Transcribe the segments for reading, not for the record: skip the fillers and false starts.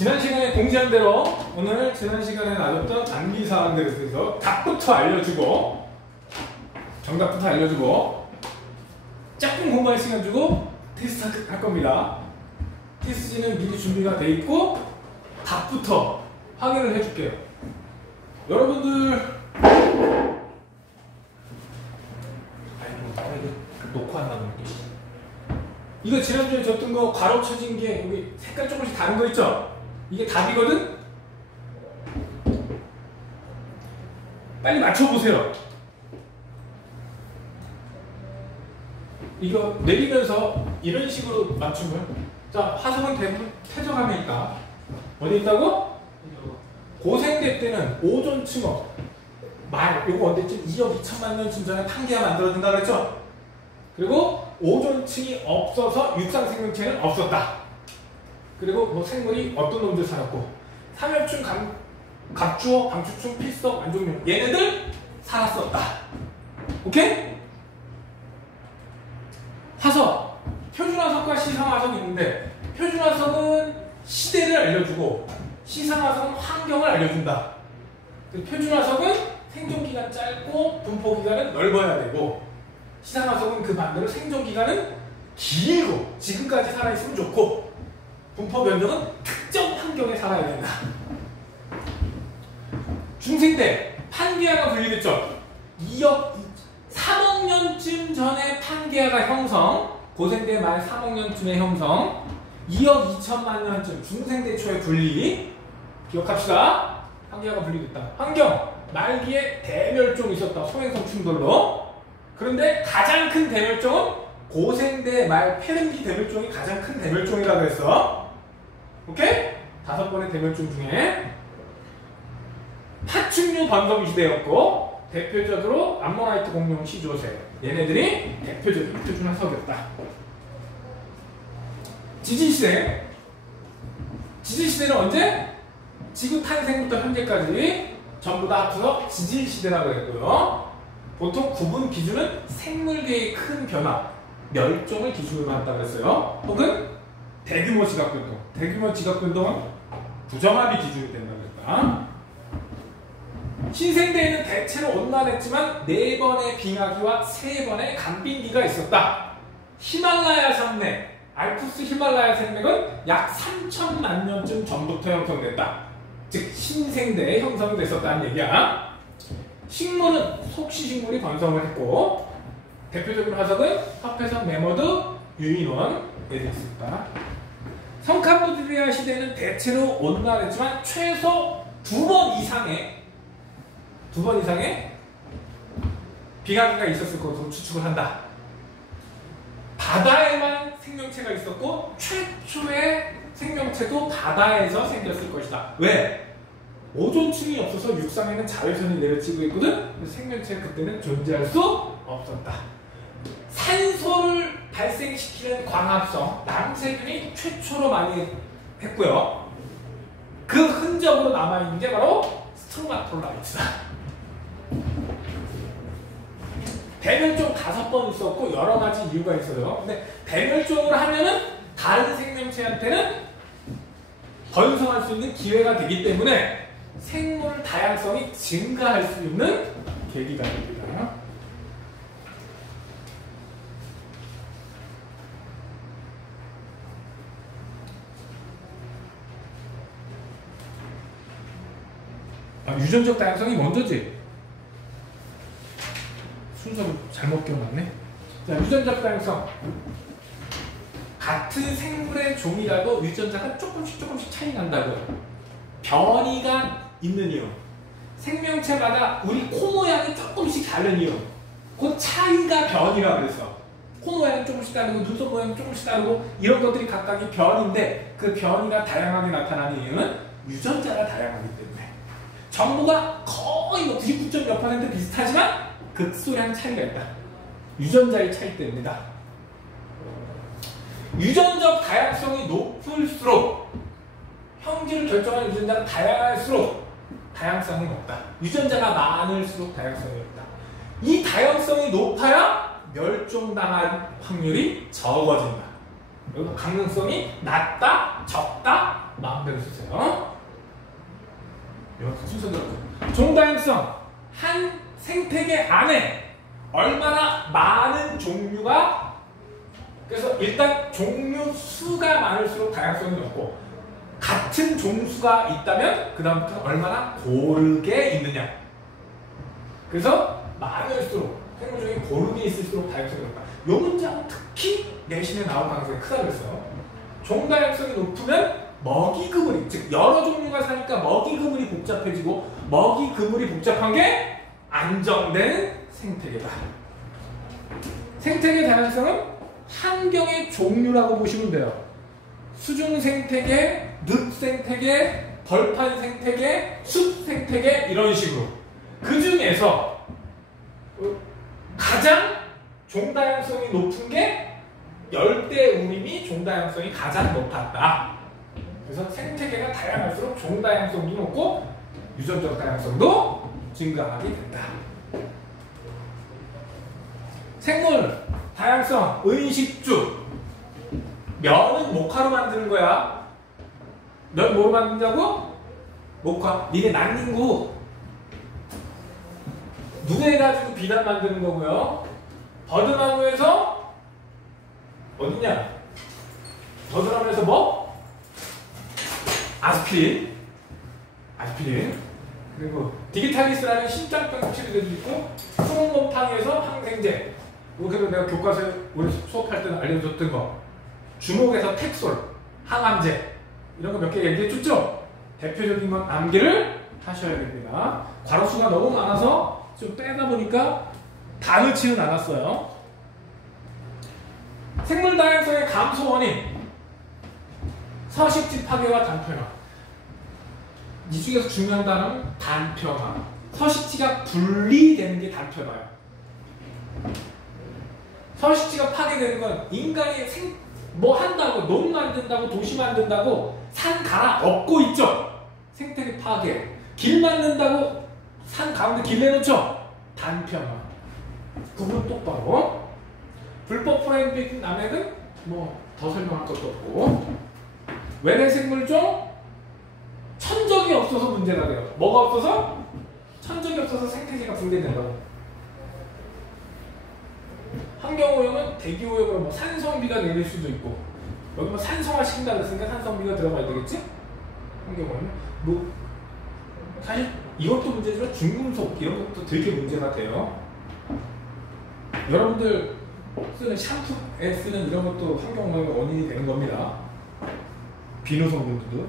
지난 시간에 공지한 대로 오늘 지난 시간에 나눴던 암기 사항들에 대해서 답부터 알려주고 정답부터 알려주고 조금 공부할 시간 주고 테스트 할 겁니다. 테스트지는 미리 준비가 돼 있고 답부터 확인을 해줄게요. 여러분들 놓고 한다는 게 이거 지난주에 줬던 거 괄호 쳐진 게 여기 색깔 조금씩 다른 거 있죠? 이게 답이거든? 빨리 맞춰보세요. 이거 내리면서 이런 식으로 맞추면 자, 화성은 대부분 퇴적함에 있다. 어디 있다고? 고생대 때는 오존층어 요거 언제쯤 2억 2천만 년쯤 전에 판기가 만들어진다 그랬죠? 그리고 오존층이 없어서 육상 생명체는 없었다. 그리고 뭐 생물이 어떤 놈들 살았고 삼엽충, 갑주어, 방추충, 필석, 안종균 얘네들 살았었다. 오케이? 화석, 표준화석과 시상화석이 있는데 표준화석은 시대를 알려주고 시상화석은 환경을 알려준다. 표준화석은 생존기간 짧고 분포기간은 넓어야 되고 시상화석은 그 반대로 생존기간은 길고 지금까지 살아있으면 좋고 분포 변경은 특정 환경에 살아야 된다. 중생대 판게아가 분리됐죠. 3억 년쯤 전에 판게아가 형성, 고생대 말 3억 년쯤에 형성, 2억 2천만 년쯤 중생대 초에 분리. 기억합시다. 판게아가 분리됐다. 환경 말기에 대멸종이 있었다. 소행성 충돌로. 그런데 가장 큰 대멸종은 고생대 말 페른기 대멸종이 가장 큰 대멸종이라고 했어. 오케이? 5번의 대멸종 중에 파충류 번성 시대였고 대표적으로 암모나이트 공룡 시조새 얘네들이 대표적인 표준화석이었다. 지진시대. 지진시대는 언제? 지구 탄생부터 현재까지 전부 다 합쳐서 지진시대라고 했고요. 보통 구분 기준은 생물계의 큰 변화, 멸종을 기준으로 한다고 했어요. 혹은 대규모 지각변동. 대규모 지각변동은 부정합이 기준이 된다고 했다. 신생대에는 대체로 온난했지만 4번의 빙하기와 3번의 간빙기가 있었다. 히말라야 산맥, 알프스 히말라야 산맥은 약 3천만 년쯤 전부터 형성됐다. 즉 신생대에 형성이 됐었다는 얘기야. 식물은 속시식물이 번성을 했고 대표적인 화석은 합해석, 메모드, 유인원 얘들이 있습니다. 성캄브리아 시대는 대체로 온난했지만 최소 2번 이상의 빙하기가 있었을 것으로 추측을 한다. 바다에만 생명체가 있었고 최초의 생명체도 바다에서 생겼을 것이다. 왜? 오존층이 없어서 육상에는 자외선이 내려치고 있거든. 생명체가 그때는 존재할 수 없었다. 산소를 발생시키는 광합성 남세균이 최초로 많이 했고요. 그 흔적으로 남아있는 게 바로 스트로마톨라이트다. 대멸종 5번 있었고 여러 가지 이유가 있어요. 근데 대멸종을 하면은 다른 생명체한테는 번성할 수 있는 기회가 되기 때문에 생물 다양성이 증가할 수 있는 계기가 됩니다. 유전적 다양성이 먼저지. 순서를 잘못 기억났네. 자, 유전적 다양성. 같은 생물의 종이라도 유전자가 조금씩 차이 난다고요. 변이가 있는 이유. 생명체마다 우리 코 모양이 조금씩 다른 이유. 그 차이가 변이라 그래서. 코 모양이 조금씩 다르고 눈썹 모양이 조금씩 다르고 이런 것들이 각각이 변인데 그 변이가 다양하게 나타나는 이유는 유전자가 다양하기 때문에. 정보가 거의 99.몇% 비슷하지만 극소량 차이가 있다. 유전자의 차이 때문이다. 유전적 다양성이 높을수록 형질을 결정하는 유전자가 다양할수록 다양성이 높다. 유전자가 많을수록 다양성이 높다. 이 다양성이 높아야 멸종당할 확률이 적어진다. 여기서 가능성이 낮다, 적다, 마음대로 쓰세요. 이렇게 순서대로. 종다양성. 한 생태계 안에 얼마나 많은 종류가, 그래서 일단 종류 수가 많을수록 다양성이 높고, 같은 종수가 있다면 그 다음부터 얼마나 고르게 있느냐. 그래서 많을수록, 생물 중에 고르게 있을수록 다양성이 높다. 이 문장은 특히 내신에 나올 가능성이 크다고 했어요. 종다양성이 높으면 먹이 그물이, 즉 여러 종류가 사니까 먹이 그물이 복잡해지고, 먹이 그물이 복잡한 게 안정된 생태계다. 생태계 다양성은 환경의 종류라고 보시면 돼요. 수중 생태계, 늪 생태계, 벌판 생태계, 숲 생태계, 이런 식으로. 그 중에서 가장 종다양성이 높은 게 열대우림이 종다양성이 가장 높았다. 그래서 생태계가 다양할수록 종다양성도 높고 유전적 다양성도 증가하게 된다. 생물 다양성, 의식주. 면은 목화로 만드는 거야. 면 뭐로 만든다고? 목화. 니네 난닝구 누에 가지고 비단 만드는 거고요. 버드나무에서 어디냐? 버드나무에서 뭐? 아스피린. 그리고 디기탈리스라는 심장병 치료제도 있고, 수목곰탕에서 항생제. 그래서 내가 교과서에 우리 수업할 때는 알려줬던 거. 주목에서 텍솔, 항암제. 이런 거 몇 개 얘기해줬죠? 대표적인 건 암기를 하셔야 됩니다. 괄호수가 너무 많아서 좀 빼다 보니까 다 넣지는 않았어요. 생물 다양성의 감소 원인. 서식지 파괴와 단편화. 이 중에서 중요한 단어는 단편화. 서식지가 분리되는 게 단편화예요. 서식지가 파괴되는 건 인간이 뭐 한다고, 농 만든다고, 도시 만든다고 산 갈아 엎고 있죠. 생태계 파괴. 길 만든다고 산 가운데 길 내놓죠. 단편화. 구분 똑바로. 불법 프라이빗 남획은 뭐 더 설명할 것도 없고. 외래 생물종 천적이 없어서 문제가 돼요. 뭐가 없어서? 천적이 없어서 생태계가 붕괴된다고. 환경오염은 대기오염으로 뭐 산성비가 내릴 수도 있고, 여기 뭐 산성화 시킨다 그랬으니까 산성비가 들어가야 되겠지? 환경오염은 뭐 사실 이것도 문제지만 중금속 이런 것도 되게 문제가 돼요. 여러분들 쓰는 샴푸에 쓰는 이런 것도 환경오염의 원인이 되는 겁니다. 비누 성분들도.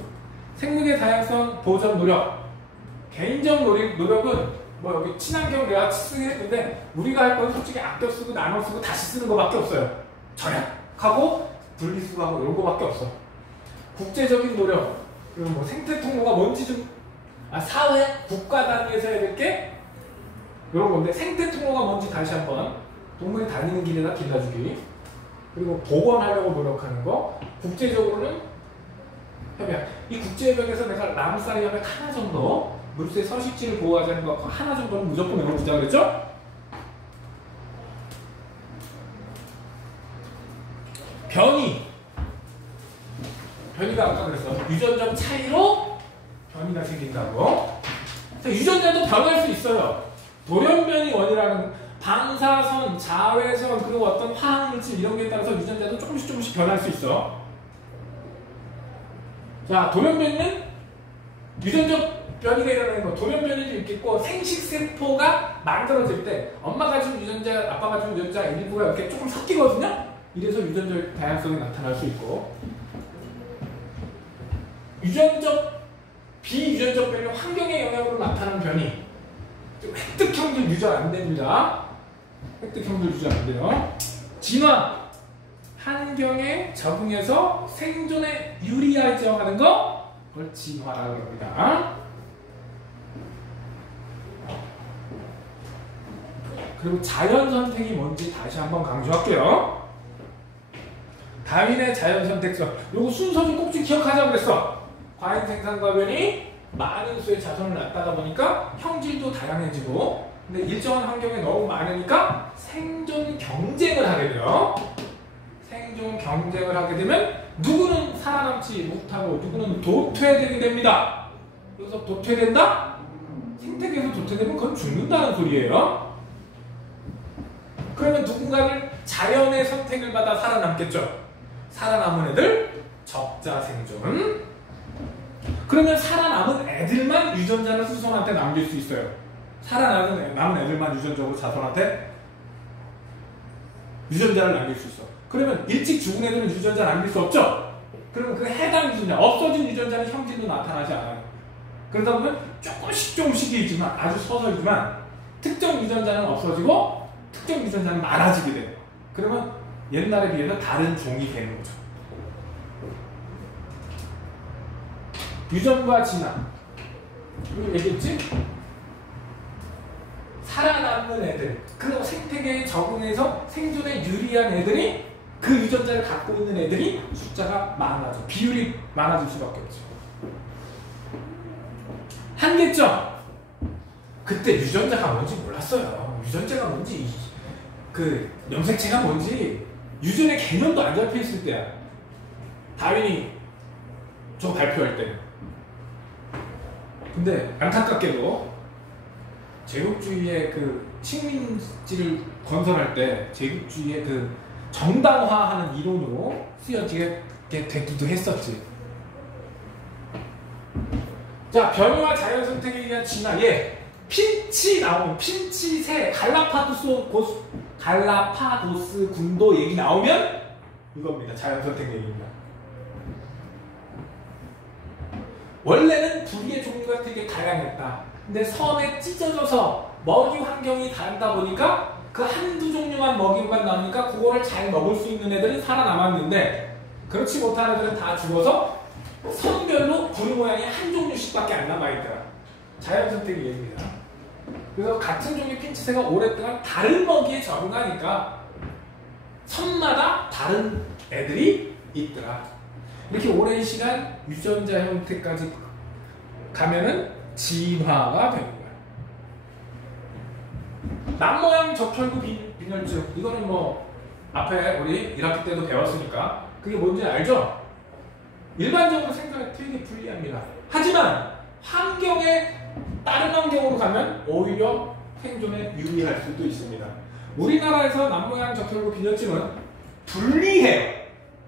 생물의 다양성 보전 노력. 개인적 노력은 뭐 여기 친환경 내가 쓰겠는데 우리가 할 건 솔직히 아껴 쓰고 나눠 쓰고 다시 쓰는 거밖에 없어요. 절약하고 분리수거하고 이런 거밖에 없어. 국제적인 노력. 그리고 뭐 생태 통로가 뭔지 좀 사회 국가 단위에서 해야 될 게 이런 건데, 생태 통로가 뭔지 다시 한번 동물이 다니는 길에다 길러주기. 그리고 복원하려고 노력하는 거. 국제적으로는 협약. 이 국제협약에서 내가 라무사르 협약 하나 정도, 물수의 서식지를 보호하자는 거 하나 정도는 무조건 외워주자 그랬죠? 변이가 아까 그랬어. 유전적 차이로 변이가 생긴다고. 유전자도 변할 수 있어요. 돌연변이 원이라는 방사선, 자외선, 그리고 어떤 화학물질 이런 거에 따라서 유전자도 조금씩 변할 수 있어. 자, 돌연변이는 유전적 변이가 일어나는 거. 돌연변이도 있겠고, 생식세포가 만들어질 때 엄마가 준 유전자, 아빠가 준 유전자 일부가 이렇게 조금 섞이거든요. 이래서 유전적 다양성이 나타날 수 있고, 유전적, 비유전적 변이 환경의 영향으로 나타나는 변이. 획득형들 유전 안 됩니다. 획득형들 유전 안 돼요. 진화. 환경에 적응해서 생존에 유리하게 하는 거, 그걸 진화라고 합니다. 그리고 자연선택이 뭔지 다시 한번 강조할게요. 다윈의 자연선택설. 요거 순서 좀 꼭 좀 기억하자고 그랬어. 과잉 생산과 변이, 많은 수의 자손을 낳다가 보니까 형질도 다양해지고, 근데 일정한 환경에 너무 많으니까 생존 경쟁을 하게 돼요. 생존 경쟁을 하게 되면 누구는 살아남지 못하고 누구는 도태되게 됩니다. 여기서 도태된다? 생태계에서 도태되면 그건 죽는다는 소리예요. 그러면 누군가는 자연의 선택을 받아 살아남겠죠. 살아남은 애들 적자 생존. 그러면 살아남은 애들만 유전자를 후손한테 남길 수 있어요. 살아남은 애들만 유전적으로 자손한테 유전자를 남길 수 있어. 그러면 일찍 죽은 애들은 유전자 남길 수 없죠? 그러면 그 해당 유전자, 없어진 유전자는 형질도 나타나지 않아요. 그러다 보면 조금씩이지만, 아주 서서히지만 특정 유전자는 없어지고 특정 유전자는 많아지게 돼요. 그러면 옛날에 비해서 다른 종이 되는 거죠. 유전과 진화. 이거 얘기했지? 살아남는 애들, 그 생태계에 적응해서 생존에 유리한 애들이, 그 유전자를 갖고 있는 애들이 숫자가 많아져. 비율이 많아질 수밖에 없죠. 한계점. 그때 유전자가 뭔지 몰랐어요. 유전자가 뭔지, 그 염색체가 뭔지 유전의 개념도 안 잡혀 있을 때야. 다윈이 저 발표할 때. 근데 안타깝게도 제국주의의 그 식민지를 건설할 때 제국주의의 그 정당화하는 이론으로 쓰여지게 되기도 했었지. 자, 변이와 자연 선택에 의한 진화. 핀치 나오면, 핀치새, 갈라파고스 군도 얘기 나오면 이겁니다. 자연 선택 얘기입니다. 원래는 부리의 종류가 되게 다양했다. 근데 섬에 찢어져서 먹이 환경이 다르다 보니까 그 한두 종류만 먹이만 나오니까 그거를 잘 먹을 수 있는 애들은 살아남았는데, 그렇지 못한 애들은 다 죽어서 섬별로 부리 모양이 한 종류씩밖에 안 남아있더라. 자연선택의 얘기입니다. 그래서 같은 종류의 핀치새가 오랫동안 다른 먹이에 적응하니까 섬마다 다른 애들이 있더라. 이렇게 오랜 시간 유전자 형태까지 가면은 진화가 되는 거야. 남모양 적혈구 빈혈증. 이거는 뭐 앞에 우리 1학기 때도 배웠으니까 그게 뭔지 알죠? 일반적으로 생존에 되게 불리합니다. 하지만 다른 환경으로 가면 오히려 생존에 유리할 수도 있습니다. 우리나라에서 남모양 적혈구 빈혈증은 불리해요.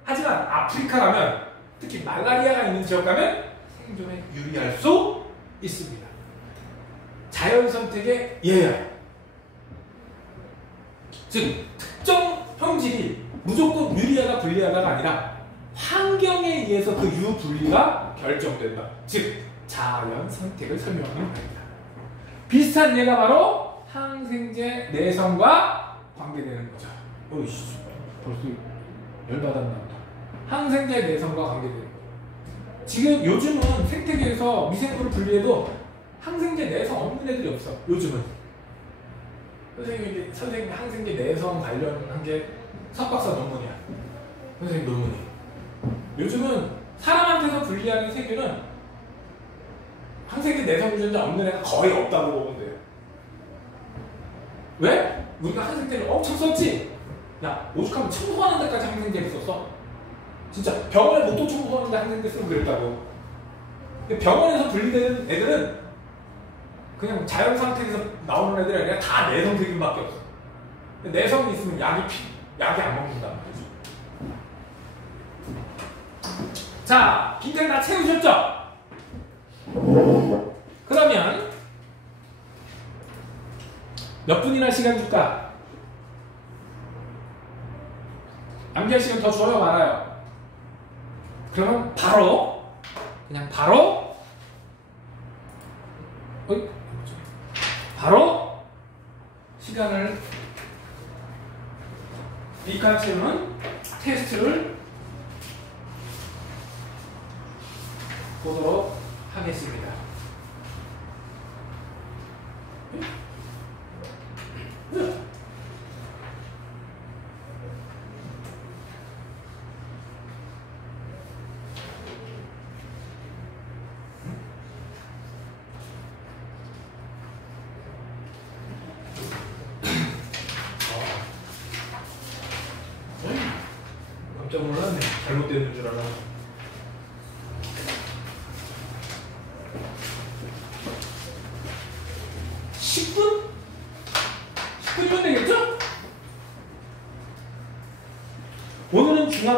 하지만 아프리카 가면, 특히 말라리아가 있는 지역 가면 생존에 유리할 수 있습니다. 자연 선택의 예야. 즉 특정 형질이 무조건 유리하다 불리하다가 아니라 환경에 의해서 그 유불리가 결정된다. 즉 자연 선택을 설명하는 말입니다. 비슷한 예가 바로 항생제 내성과 관계되는 거죠. 어이씨, 벌써 열받았나 보다. 항생제 내성과 관계되는 거죠. 지금 요즘은 생태계에서 미생물을 분리해도 항생제 내성 없는 애들이 없어. 요즘은 선생님이 항생제 내성 관련한 게 석박사 논문이야. 선생님 논문이. 요즘은 사람한테서 분리하는 세균은 항생제 내성 유전자 없는 애가 거의 없다고 보면 돼요. 왜? 우리가 항생제를 엄청 썼지? 야, 오죽하면 청소하는 데까지 항생제를 썼어. 진짜 병원에 못도 청소하는데 항생제 쓰고 그랬다고. 병원에서 분리되는 애들은 그냥 자연 상태에서 나오는 애들이 아니라 다 내성 세균밖에 없어. 내성이 있으면 약이 안 먹는단 말이죠. 자, 빈칸 다 채우셨죠? 그러면 몇 분이나 시간 줄까? 암기할 시간 더 줘요, 말아요? 그러면 그냥 바로 시간을 빈칸 채우는 테스트를 보도록 하겠습니다. 깜짝 놀랐네. 잘못된 줄 알았네.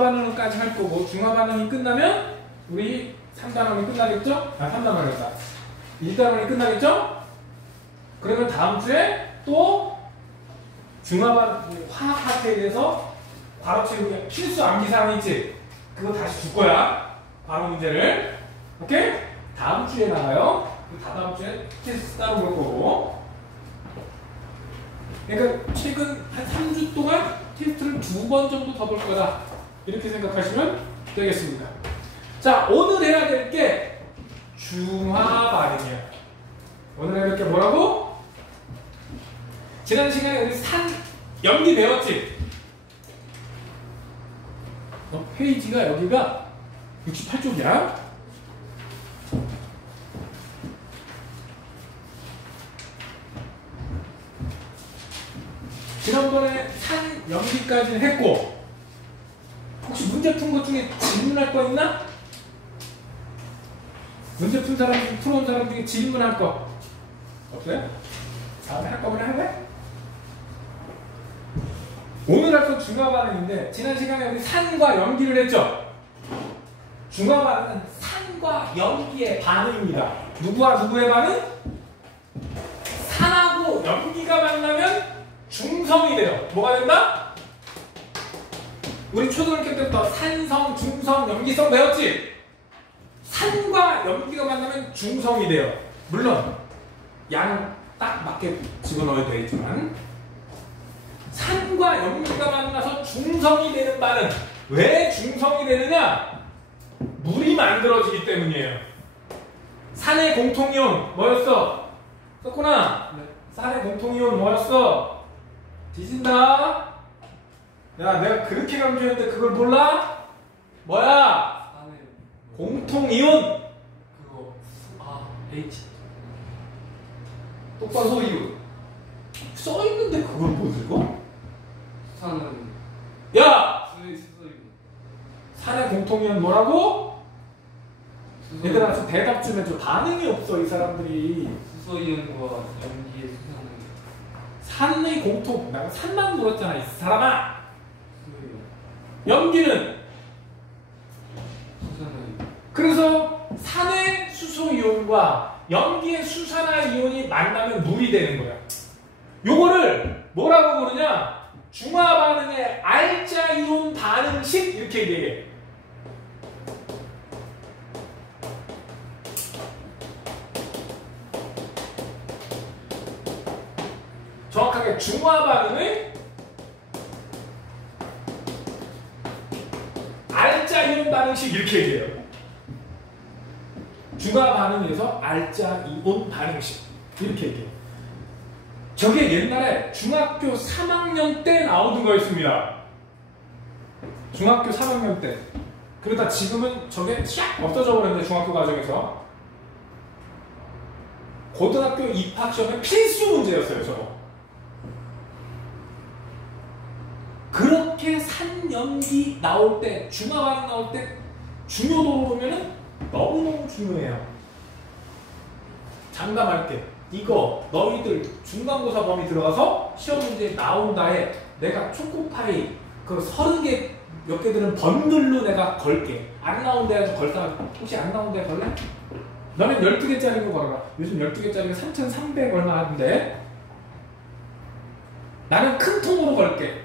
반응까지 할 거고 중화 반응이 끝나면 우리 3단원이 끝나겠죠? 아 3단원이었다. 1단원이 끝나겠죠? 그러면 다음 주에 또 중화 반응 화학 파트에 대해서 바로 채우기 필수 암기사항 있지? 그거 다시 줄 거야. 바로 문제를. 오케이? 다음 주에 나가요. 다음 주에 테스트 따로 볼 거고. 그러니까 최근 한 3주 동안 테스트를 2번 정도 더 볼 거다. 이렇게 생각하시면 되겠습니다. 자, 오늘 해야 될 게 중화 반응이야. 오늘 해야 될 게 뭐라고? 지난 시간에 우리 연기 배웠지? 페이지가 여기가 68쪽이야. 지난번에 연기까지는 했고 혹시 문제 푼 것 중에 질문할 거 있나? 문제 풀어온 사람 중에 질문할 거 없어요? 다음에 한꺼번에 할래? 오늘 할 건 중화 반응인데 지난 시간에 우리 산과 연기를 했죠? 중화 반응은 산과 연기의 반응입니다. 누구와 누구의 반응? 산하고 연기가 만나면 중성이 돼요. 뭐가 된다? 우리 초등학교 때부터 산성, 중성, 연기성 배웠지? 산과 연기가 만나면 중성이 돼요. 물론 양 딱 맞게 집어넣어야 되겠지만 산과 연기가 만나서 중성이 되는 반응. 왜 중성이 되느냐? 물이 만들어지기 때문이에요. 산의 공통이온 뭐였어? 썼구나? 네. 산의 공통이온 뭐였어? 뒤진다. 야, 내가 그렇게 강조했는데 그걸 몰라? 뭐야? 공통이온. 그거 H 똑바로 소이온. 써있는데 그걸 못 읽어? 수산은 야! 수소이온. 산의 공통이온 뭐라고? 얘들아 좀 대답 좀 해줘. 반응이 없어 이 사람들이. 수소이온과 연기의 수산은 산의 공통. 내가 산만 물었잖아 이 사람아. 수소이온. 연기는 수산은 그래서 산의 수소이온과 연기의 수산화이온이 만나면 물이 되는 거야. 요거를 뭐라고 부르냐? 중화 반응의 알자이온 반응식 이렇게 얘기해. 정확하게 중화 반응의 알자이온 반응식 이렇게 얘기해요. 중화 반응에서 알자이온 반응식 이렇게 얘기해요. 저게 옛날에 중학교 3학년 때 나오는 거였습니다. 중학교 3학년 때. 그러다 지금은 저게 샥 없어져 버렸는데 중학교 과정에서. 고등학교 입학시험에 필수 문제였어요, 저거. 그렇게 산연기 나올 때, 중화 반응 나올 때 중요도로 보면은 너무너무 중요해요. 장담할게. 이거 너희들 중간고사 범위 들어가서 시험 문제에 나온다에 내가 초코파이 그 30개 몇 개들은 번들로 내가 걸게. 안 나온 데에서 걸다가 혹시 안 나온 데 걸래? 너는 12개짜리 거 걸어라. 요즘 12개짜리가 3,300 얼마 하는데 나는 큰 통으로 걸게.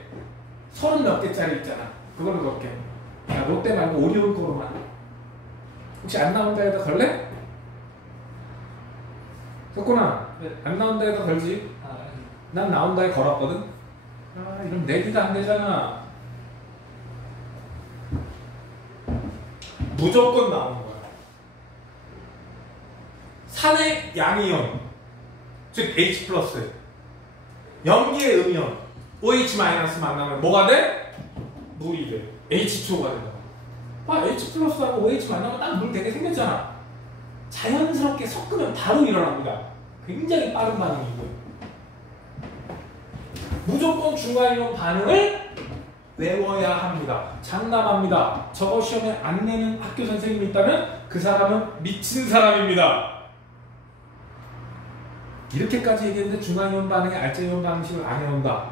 30 몇 개짜리 있잖아. 그걸로 걸게. 야, 롯데 말고 오리온 거로만. 혹시 안 나온 데에다 걸래? 석구나. 네. 안 나온 데에다 걸지. 아니. 난 나온 데에 걸었거든. 아, 이러면 내기도 안 되잖아. 무조건 나오는 거야. 산의 양이온, 즉 H 플러스, 염기의 음이온, OH 마이너스 만나면 뭐가 돼? 물이 돼. H2O가 된다. 아, H 플러스하고 OH 만나면 딱 물 되게 생겼잖아. 자연스럽게 섞으면 바로 일어납니다. 굉장히 빠른 반응이고요. 무조건 중화이온 반응을 외워야 합니다. 장담합니다. 저거 시험에 안 내는 학교 선생님이 있다면 그 사람은 미친 사람입니다. 이렇게까지 얘기했는데 중화이온 반응에 알자이온 반응식을 안 해온다.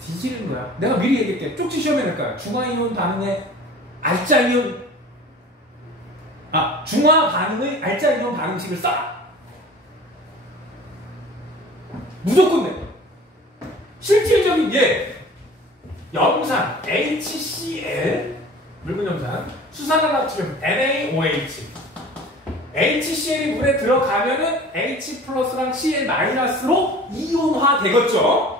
뒤지는 거야. 내가 미리 얘기할게. 쪽지 시험에 낼까요? 중화이온 반응의 알짜이온 중화 반응의 알짜이온 반응식을 써라. 무조건 내. 실질적인 염산 HCl 묽은 염산 수산화 나트륨 NaOH HCl이 물에 들어가면은 H 플러스랑 Cl 마이너스로 이온화 되겠죠.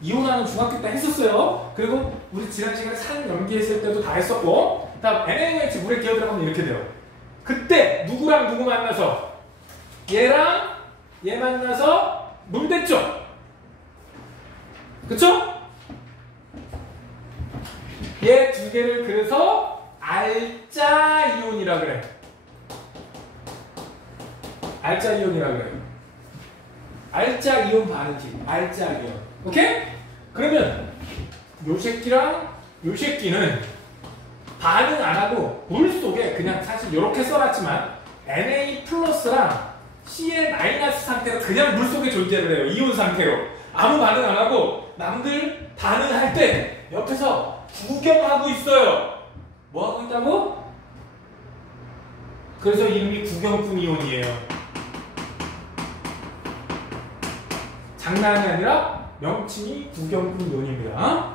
이온화는 중학교 때 했었어요. 그리고 우리 지난 시간에 산 연기했을 때도 다 했었고, 다음 NaOH 물에 기어 들어가면 이렇게 돼요. 그때 누구랑 누구 만나서 얘랑 얘 만나서 물 됐죠. 그쵸? 얘 두 개를 그래서 알짜이온이라 그래. 알짜이온이라 그래. 알짜이온 반응식. 알짜이온. 오케이? 그러면 요 새끼랑 요 새끼는 반응 안 하고 물 속에 그냥 사실 이렇게 써놨지만 Na 플러스랑 Cl 마이너스 상태로 그냥 물 속에 존재를 해요. 이온 상태로. 아무 반응 안 하고 남들 반응할 때 옆에서 구경하고 있어요. 뭐 하고 있다고? 그래서 이름이 구경꾼 이온이에요. 장난이 아니라 명칭이 구경꾼 이온입니다.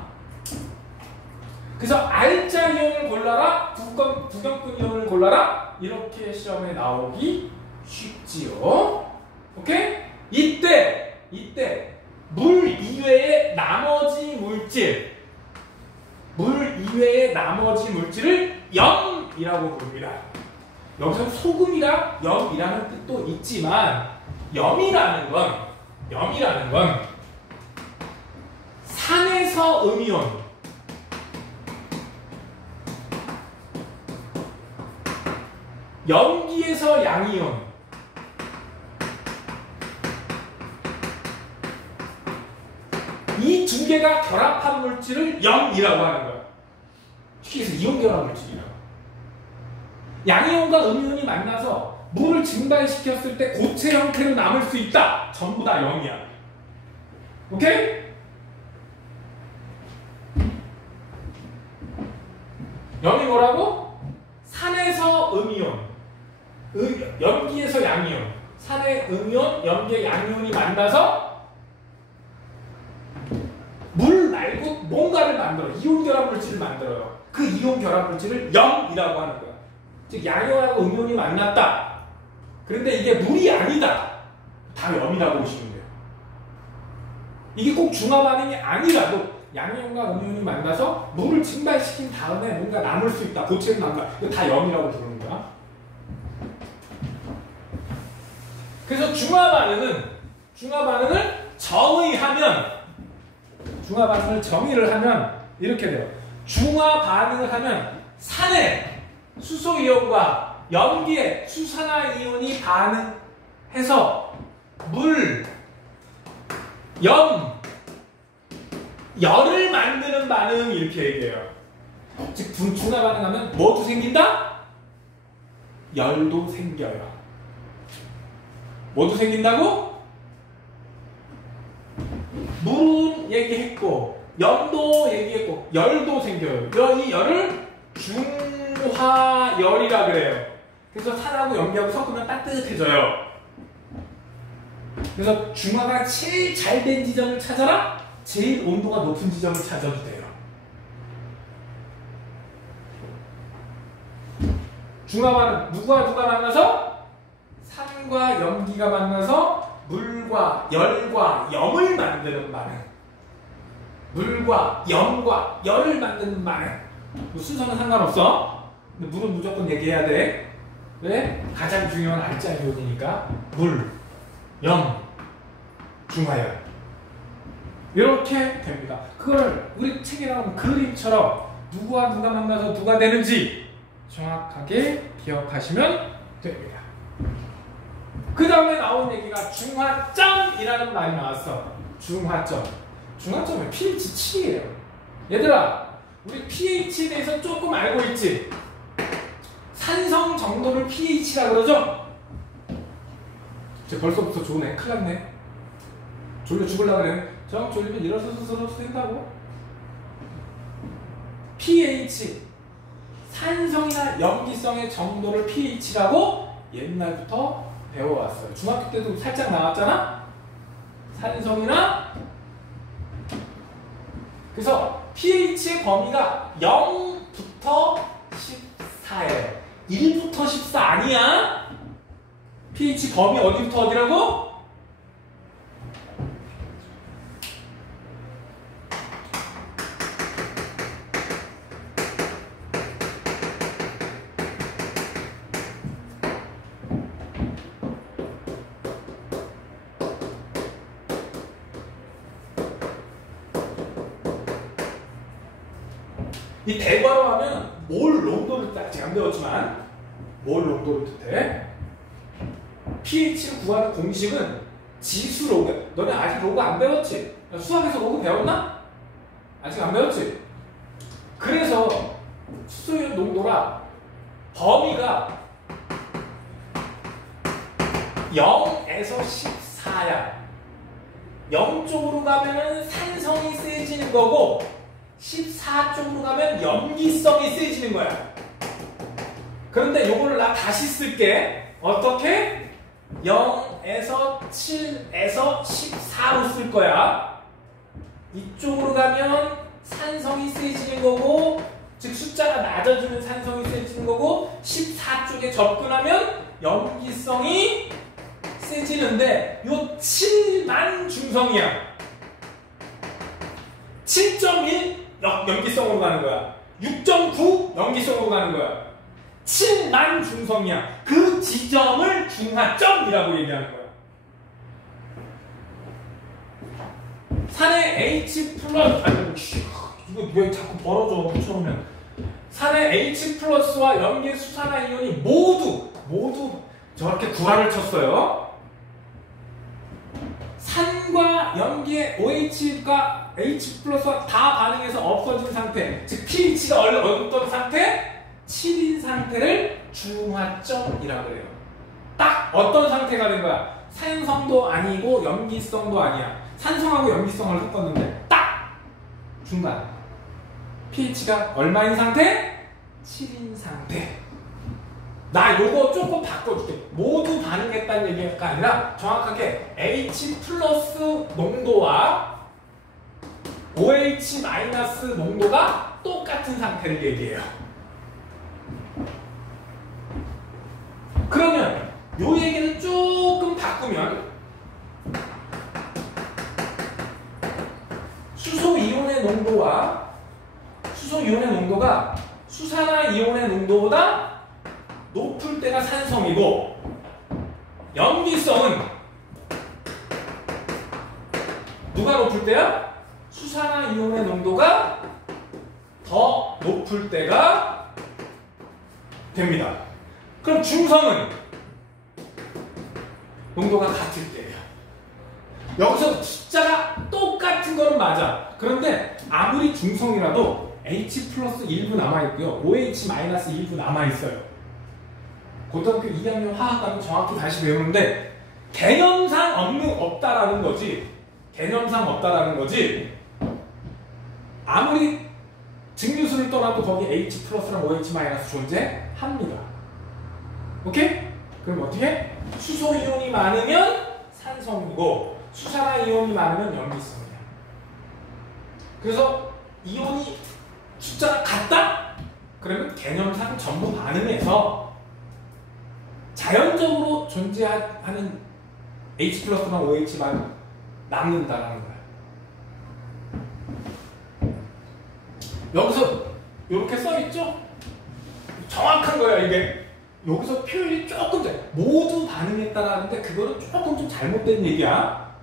그래서 알짜 이온을 골라라, 구경꾼 이온을 골라라. 이렇게 시험에 나오기 쉽지요. 오케이? 이때 물 이외의 나머지 물질을 염이라고 부릅니다. 여기서 소금이랑 염이라는 뜻도 있지만 염이라는 건 산에서 음이온, 염기에서 양이온, 이 두 개가 결합한 물질을 염이라고 하는 거야. 쉽게 해서 이온 결합 물질이라고. 양이온과 음이온이 만나서 물을 증발시켰을 때 고체 형태로 남을 수 있다. 전부 다 염이야. 오케이? 염이 뭐라고? 산에서 음이온, 염기에서 양이온. 산의 음이온, 염기의 양이온이 만나서 물 말고 뭔가를 만들어. 이온 결합 물질을 만들어요. 그 이온 결합 물질을 염이라고 하는 거야. 즉 양이온하고 음이온이 만났다. 그런데 이게 물이 아니다. 다 염이라고 보시면 돼요. 이게 꼭 중화 반응이 아니라도 양이온과 음이온이 만나서 물을 증발시킨 다음에 뭔가 남을 수 있다. 고체를 남다. 이거 다 염이라고 부르는 거야. 그래서 중화 반응을 정의를 하면 이렇게 돼요. 중화 반응을 하면 산의 수소 이온과 염기의 수산화 이온이 반응해서 물, 염, 열을 만드는 반응 이렇게 얘기해요. 즉 중화 반응하면 뭐도 생긴다? 열도 생겨요. 뭐도 생긴다고? 물은 얘기했고 염도 얘기했고 열도 생겨요. 이 열을 중화열이라 그래요. 그래서 산하고 염기하고 섞으면 따뜻해져요. 그래서 중화가 제일 잘 된 지점을 찾아라. 제일 온도가 높은 지점을 찾아도 돼요. 중화와는 누가 만나서? 산과 염기가 만나서 물과 열과 염을 만드는 반응. 물과 염과 열을 만드는 반응. 순서는 상관없어. 근데 물은 무조건 얘기해야 돼. 왜? 가장 중요한 알짜 이온이니까 물, 염, 중화열. 이렇게 됩니다. 그걸 우리 책에 나오는 그림처럼 누구와 누가 만나서 누가 되는지 정확하게 기억하시면 됩니다. 그 다음에 나온 얘기가 중화점이라는 말이 나왔어. 중화점은 pH 7이에요. 얘들아, 우리 pH에 대해서 조금 알고 있지? 산성 정도를 pH라 그러죠? 이제 벌써부터 좋네. 큰일 났네. 졸려 죽으려고 그래. 정 졸리면 일어서서 쓴다고. pH, 산성이나 염기성의 정도를 pH라고 옛날부터 배워왔어요. 중학교 때도 살짝 나왔잖아? 산성이나. 그래서 pH의 범위가 0부터 14예요. 1부터 14 아니야? pH 범위 어디부터 어디라고? 이 대괄호 하면 몰 농도를 아직 안 배웠지만 몰 농도를 뜻해. pH를 구하는 공식은 지수 로그. 너네 아직 로그 안 배웠지? 수학에서 로그 배웠나? 아직 안 배웠지? 그래서 수소연 농도가 범위가 0에서 14야. 0 쪽으로 가면은 산성이 세지는 거고 14쪽으로 가면 염기성이 세지는 거야. 그런데 요거를 나 다시 쓸게. 어떻게? 0에서 7에서 14로 쓸 거야. 이쪽으로 가면 산성이 세지는 거고, 즉 숫자가 낮아지면 산성이 세지는 거고, 14쪽에 접근하면 염기성이 세지는데 요 7만 중성이야. 7.1 염기성으로 가는 거야. 6.9 염기성으로 가는 거야. 7만 중성이야. 그 지점을 중하점이라고 얘기하는 거야. 산의 H 플러스, 아니, 이거 왜 자꾸 벌어져, 붙여놓으면. 산의 H 플러스와 염기의 수산화이온이 모두 저렇게 구하를 쳤어요. 산과 염기의 OH가 H 플러스와 다 반응해서 없어진 상태, 즉 pH가 어떤 상태? 7인 상태를 중하점이라고 해요. 딱 어떤 상태가 된 거야? 산성도 아니고 염기성도 아니야. 산성하고 염기성을 섞었는데 딱 중간. pH가 얼마인 상태? 7인 상태. 나 요거 조금 바꿔줄게. 모두 반응했다는 얘기가 아니라 정확하게 H 플러스 농도와 OH 마이너스 농도가 똑같은 상태를 얘기해요. 그러면 요 얘기는 조금 바꾸면 수소 이온의 농도가 수산화 이온의 농도보다 높을 때가 산성이고, 염기성은 누가 높을 때야? 수산화 이온의 농도가 더 높을 때가 됩니다. 그럼 중성은 농도가 같을 때예요. 여기서 숫자가 똑같은 거는 맞아. 그런데 아무리 중성이라도 H 플러스 일부 남아있고요, OH 마이너스 일부 남아있어요. 고등학교 2학년 화학 가면 정확히 다시 배우는데 개념상 없다라는 거지. 개념상 없다라는 거지. 아무리 증류수를 떠나도 거기 H 플러스랑 OH 마이너스 존재합니다. 오케이? 그럼 어떻게? 수소 이온이 많으면 산성이고 수산화 이온이 많으면 염기성이야. 그래서 이온이 숫자가 같다? 그러면 개념상 전부 반응해서 자연적으로 존재하는 H 플러스나 OH만 남는다라는 거야. 여기서 이렇게 써있죠? 정확한 거야 이게. 여기서 표현이 조금 모두 반응했다라는데 그거는 조금 좀 잘못된 얘기야.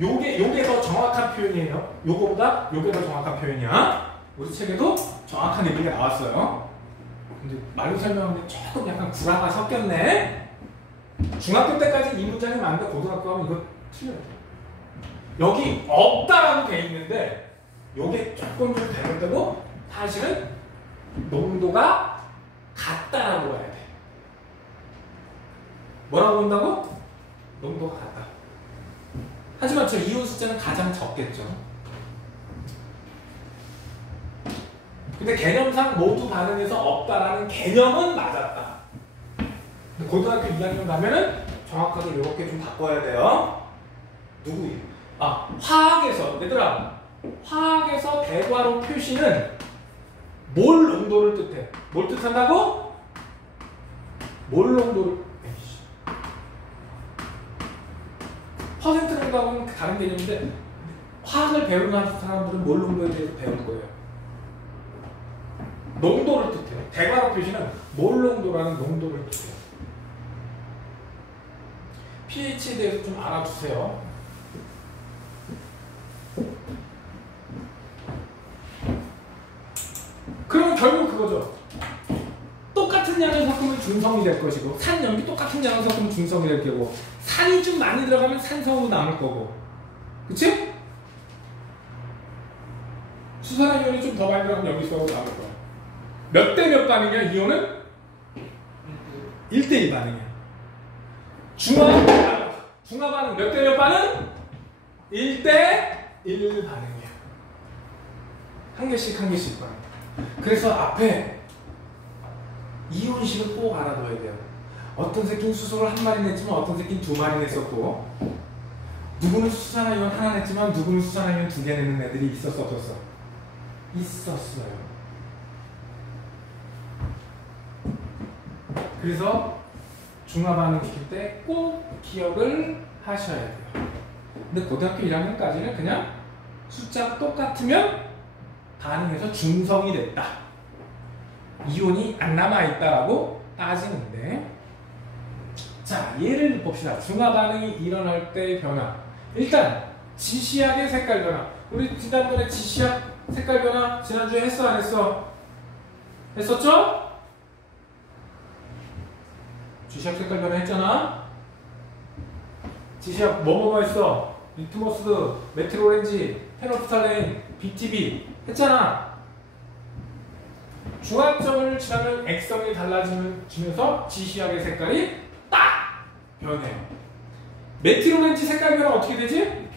요게 더 정확한 표현이에요. 요거보다 요게 더 정확한 표현이야. 우리 책에도 정확한 얘기가 나왔어요. 근데 말로 설명하면 조금 약간 구라가 섞였네. 중학교 때까지 이 문장이 맞는데 고등학교 가면 이거 틀려요. 여기 없다라고 돼 있는데 요게 조금 좀 잘못되고 사실은 농도가 같다라고 해야 돼. 뭐라고 본다고? 농도가 같다. 하지만 저 이온 숫자는 가장 적겠죠. 근데 개념상 모두 반응해서 없다라는 개념은 맞았다. 고등학교 2학년 가면은 정확하게 이렇게 좀 바꿔야 돼요. 누구? 화학에서 얘들아, 화학에서 대괄호 표시는 몰 농도를 뜻해. 뭘 뜻한다고? 몰 농도를. 퍼센트 농도하고는 다른 개념인데 화학을 배우는 사람들은 몰 농도에 대해서 배울 거예요. 농도를 뜻해요. 대괄호 표시는 몰 농도라는 농도를 뜻해요. pH에 대해서 좀 알아두세요. 그러면 결국 그거죠. 똑같은 양을 섞으면 중성이 될 것이고 산, 염기 똑같은 양을 섞으면 중성이 될 거고 산이 좀 많이 들어가면 산성으로 남을 거고, 그치? 수산화 이온이 좀 더 많이 들어가면 염기성으로 남을 거야. 몇 대 몇 반응이야? 이온은? 1대1 반응이야. 중화 반응 몇 대 몇 반응? 1대1 반응이야. 한 개씩 한 개씩 반응. 그래서 앞에 이온식을 꼭 알아둬야 돼요. 어떤 새끼는 수소를 한 마리 냈지만 어떤 새끼는 두 마리 냈었고, 누구는 수산화이온 하나 냈지만 누구는 수산화이온 두 개 내는 애들이 있었어, 없었어? 있었어요. 그래서 중화 반응 시킬 때 꼭 기억을 하셔야 돼요. 근데 고등학교 1학년까지는 그냥 숫자가 똑같으면 반응해서 중성이 됐다, 이온이 안 남아있다라고 따지는데, 자, 예를 봅시다. 중화 반응이 일어날 때의 변화. 일단 지시약의 색깔 변화. 우리 지난번에 지시약 색깔 변화 지난주에 했어, 안 했어? 했었죠? 지시약 색깔 변화 했잖아. 지시약 뭐뭐 했어? 리트머스, 메틸오렌지, 페놀프탈레인, BTB 했잖아. 중화점을 지나면 액성이 달라지면서 지시약의 색깔이 딱 변해요. 메틸오렌지 색깔 변화 어떻게 되지?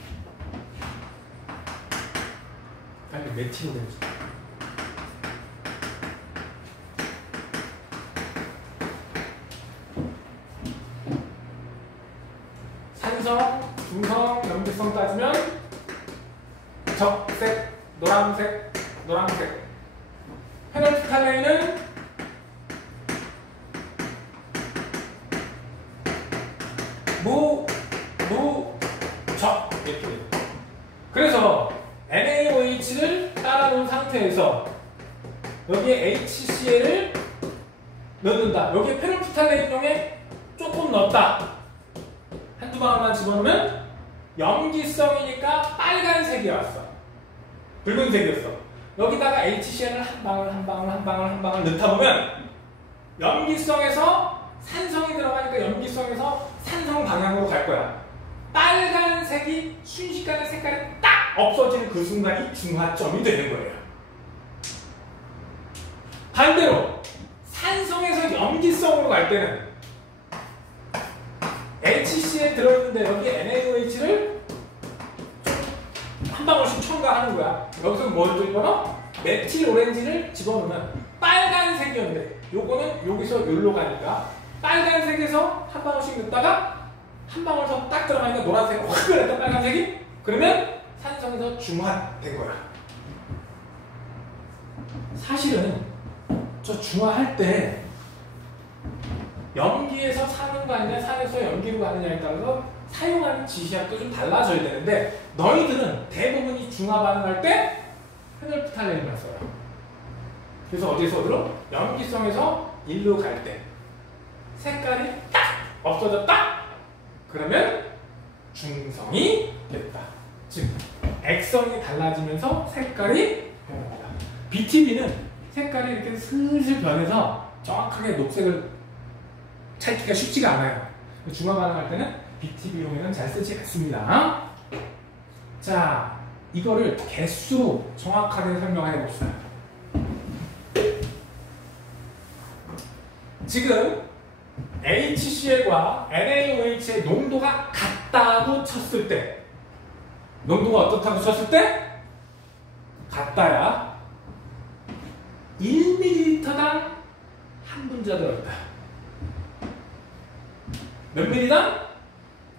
아니, 메틸오렌지. 산성, 중성, 염기성 따지면 적색, 노란색, 노란색. 페놀프탈레인은 적 이렇게 돼요. 그래서 NaOH를 따라놓은 상태에서 여기에 HCl을 넣는다. 여기에 페놀프탈레인용에 조금 넣었다. 한두 방울만 집어넣으면 염기성이니까 빨간색이 왔어. 붉은색이었어. 여기다가 HCl을 한 방울 넣다 보면 염기성에서 산성이 들어가니까 염기성에서 산성 방향으로 갈 거야. 빨간색이 순식간에 색깔이 딱 없어지는 그 순간이 중화점이 되는 거예요. 반대로 산성에서 염기성으로 갈 때는 HC에 들어있는데 여기 NaOH를 한 방울씩 첨가하는 거야. 여기서 뭘 집어넣어? 메틸 오렌지를 집어넣으면 빨간색이었는데 요거는 여기서 여기로 가니까 빨간색에서 한 방울씩 넣다가 한 방울 더 딱 들어가니까 노란색이 확 그랬다, 빨간색이. 그러면 산성에서 중화된 거야. 사실은 저 중화할 때 염기에서 산으로 가느냐 산에서 염기로 가느냐에 따라서 사용하는 지시약도 좀 달라져야 되는데 너희들은 대부분이 중화 반응할 때 페놀프탈레인을 써요. 그래서 어디서 들어? 염기성에서 일로 갈 때 색깔이 딱 없어졌다? 그러면 중성이 됐다. 즉 액성이 달라지면서 색깔이 변합니다. BTB는 색깔이 이렇게 슬슬 변해서 정확하게 녹색을 찾기가 쉽지가 않아요. 중화 반응할 때는 BTB용에는 잘 쓰지 않습니다. 자, 이거를 개수로 정확하게 설명해 봅시다. 지금 HCl과 NaOH의 농도가 같다고 쳤을 때 농도가 어떻다고 쳤을 때? 같다야. 1ml당 한 분자 들어있다. 몇 ml당?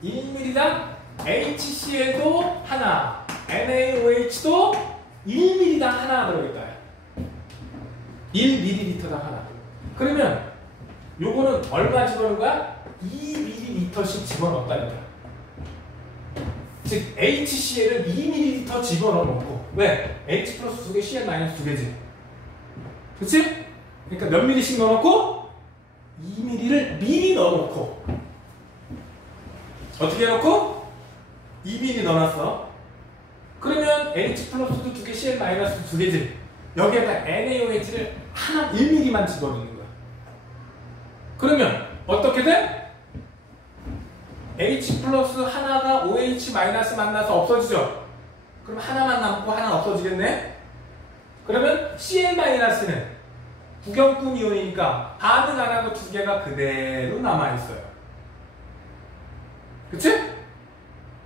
1ml당 HCl도 하나, NaOH도 1ml당 하나 들어있다. 1ml당 하나. 그러면 요거는 얼마 집어넣은 거야? 2ml씩 집어넣었다니까. 즉 HCl을 2ml 집어넣어놓고, 왜? H 플러스 2개, Cl 마이너스 2개지. 그치? 그러니까 몇 ml씩 넣어놓고? 2ml를 미리 넣어놓고. 어떻게 해놓고? 2ml 넣어놨어. 그러면 H 플러스도 2개, Cl 마이너스 2개지. 여기에다 NaOH를 하나 1ml만 집어넣는 거야. 그러면 어떻게 돼? H 플러스 하나가 OH 마이너스 만나서 없어지죠? 그럼 하나만 남고 하나는 없어지겠네? 그러면 Cl 마이너스는 구경꾼 이온이니까 반응 안 하고 두 개가 그대로 남아있어요. 그치?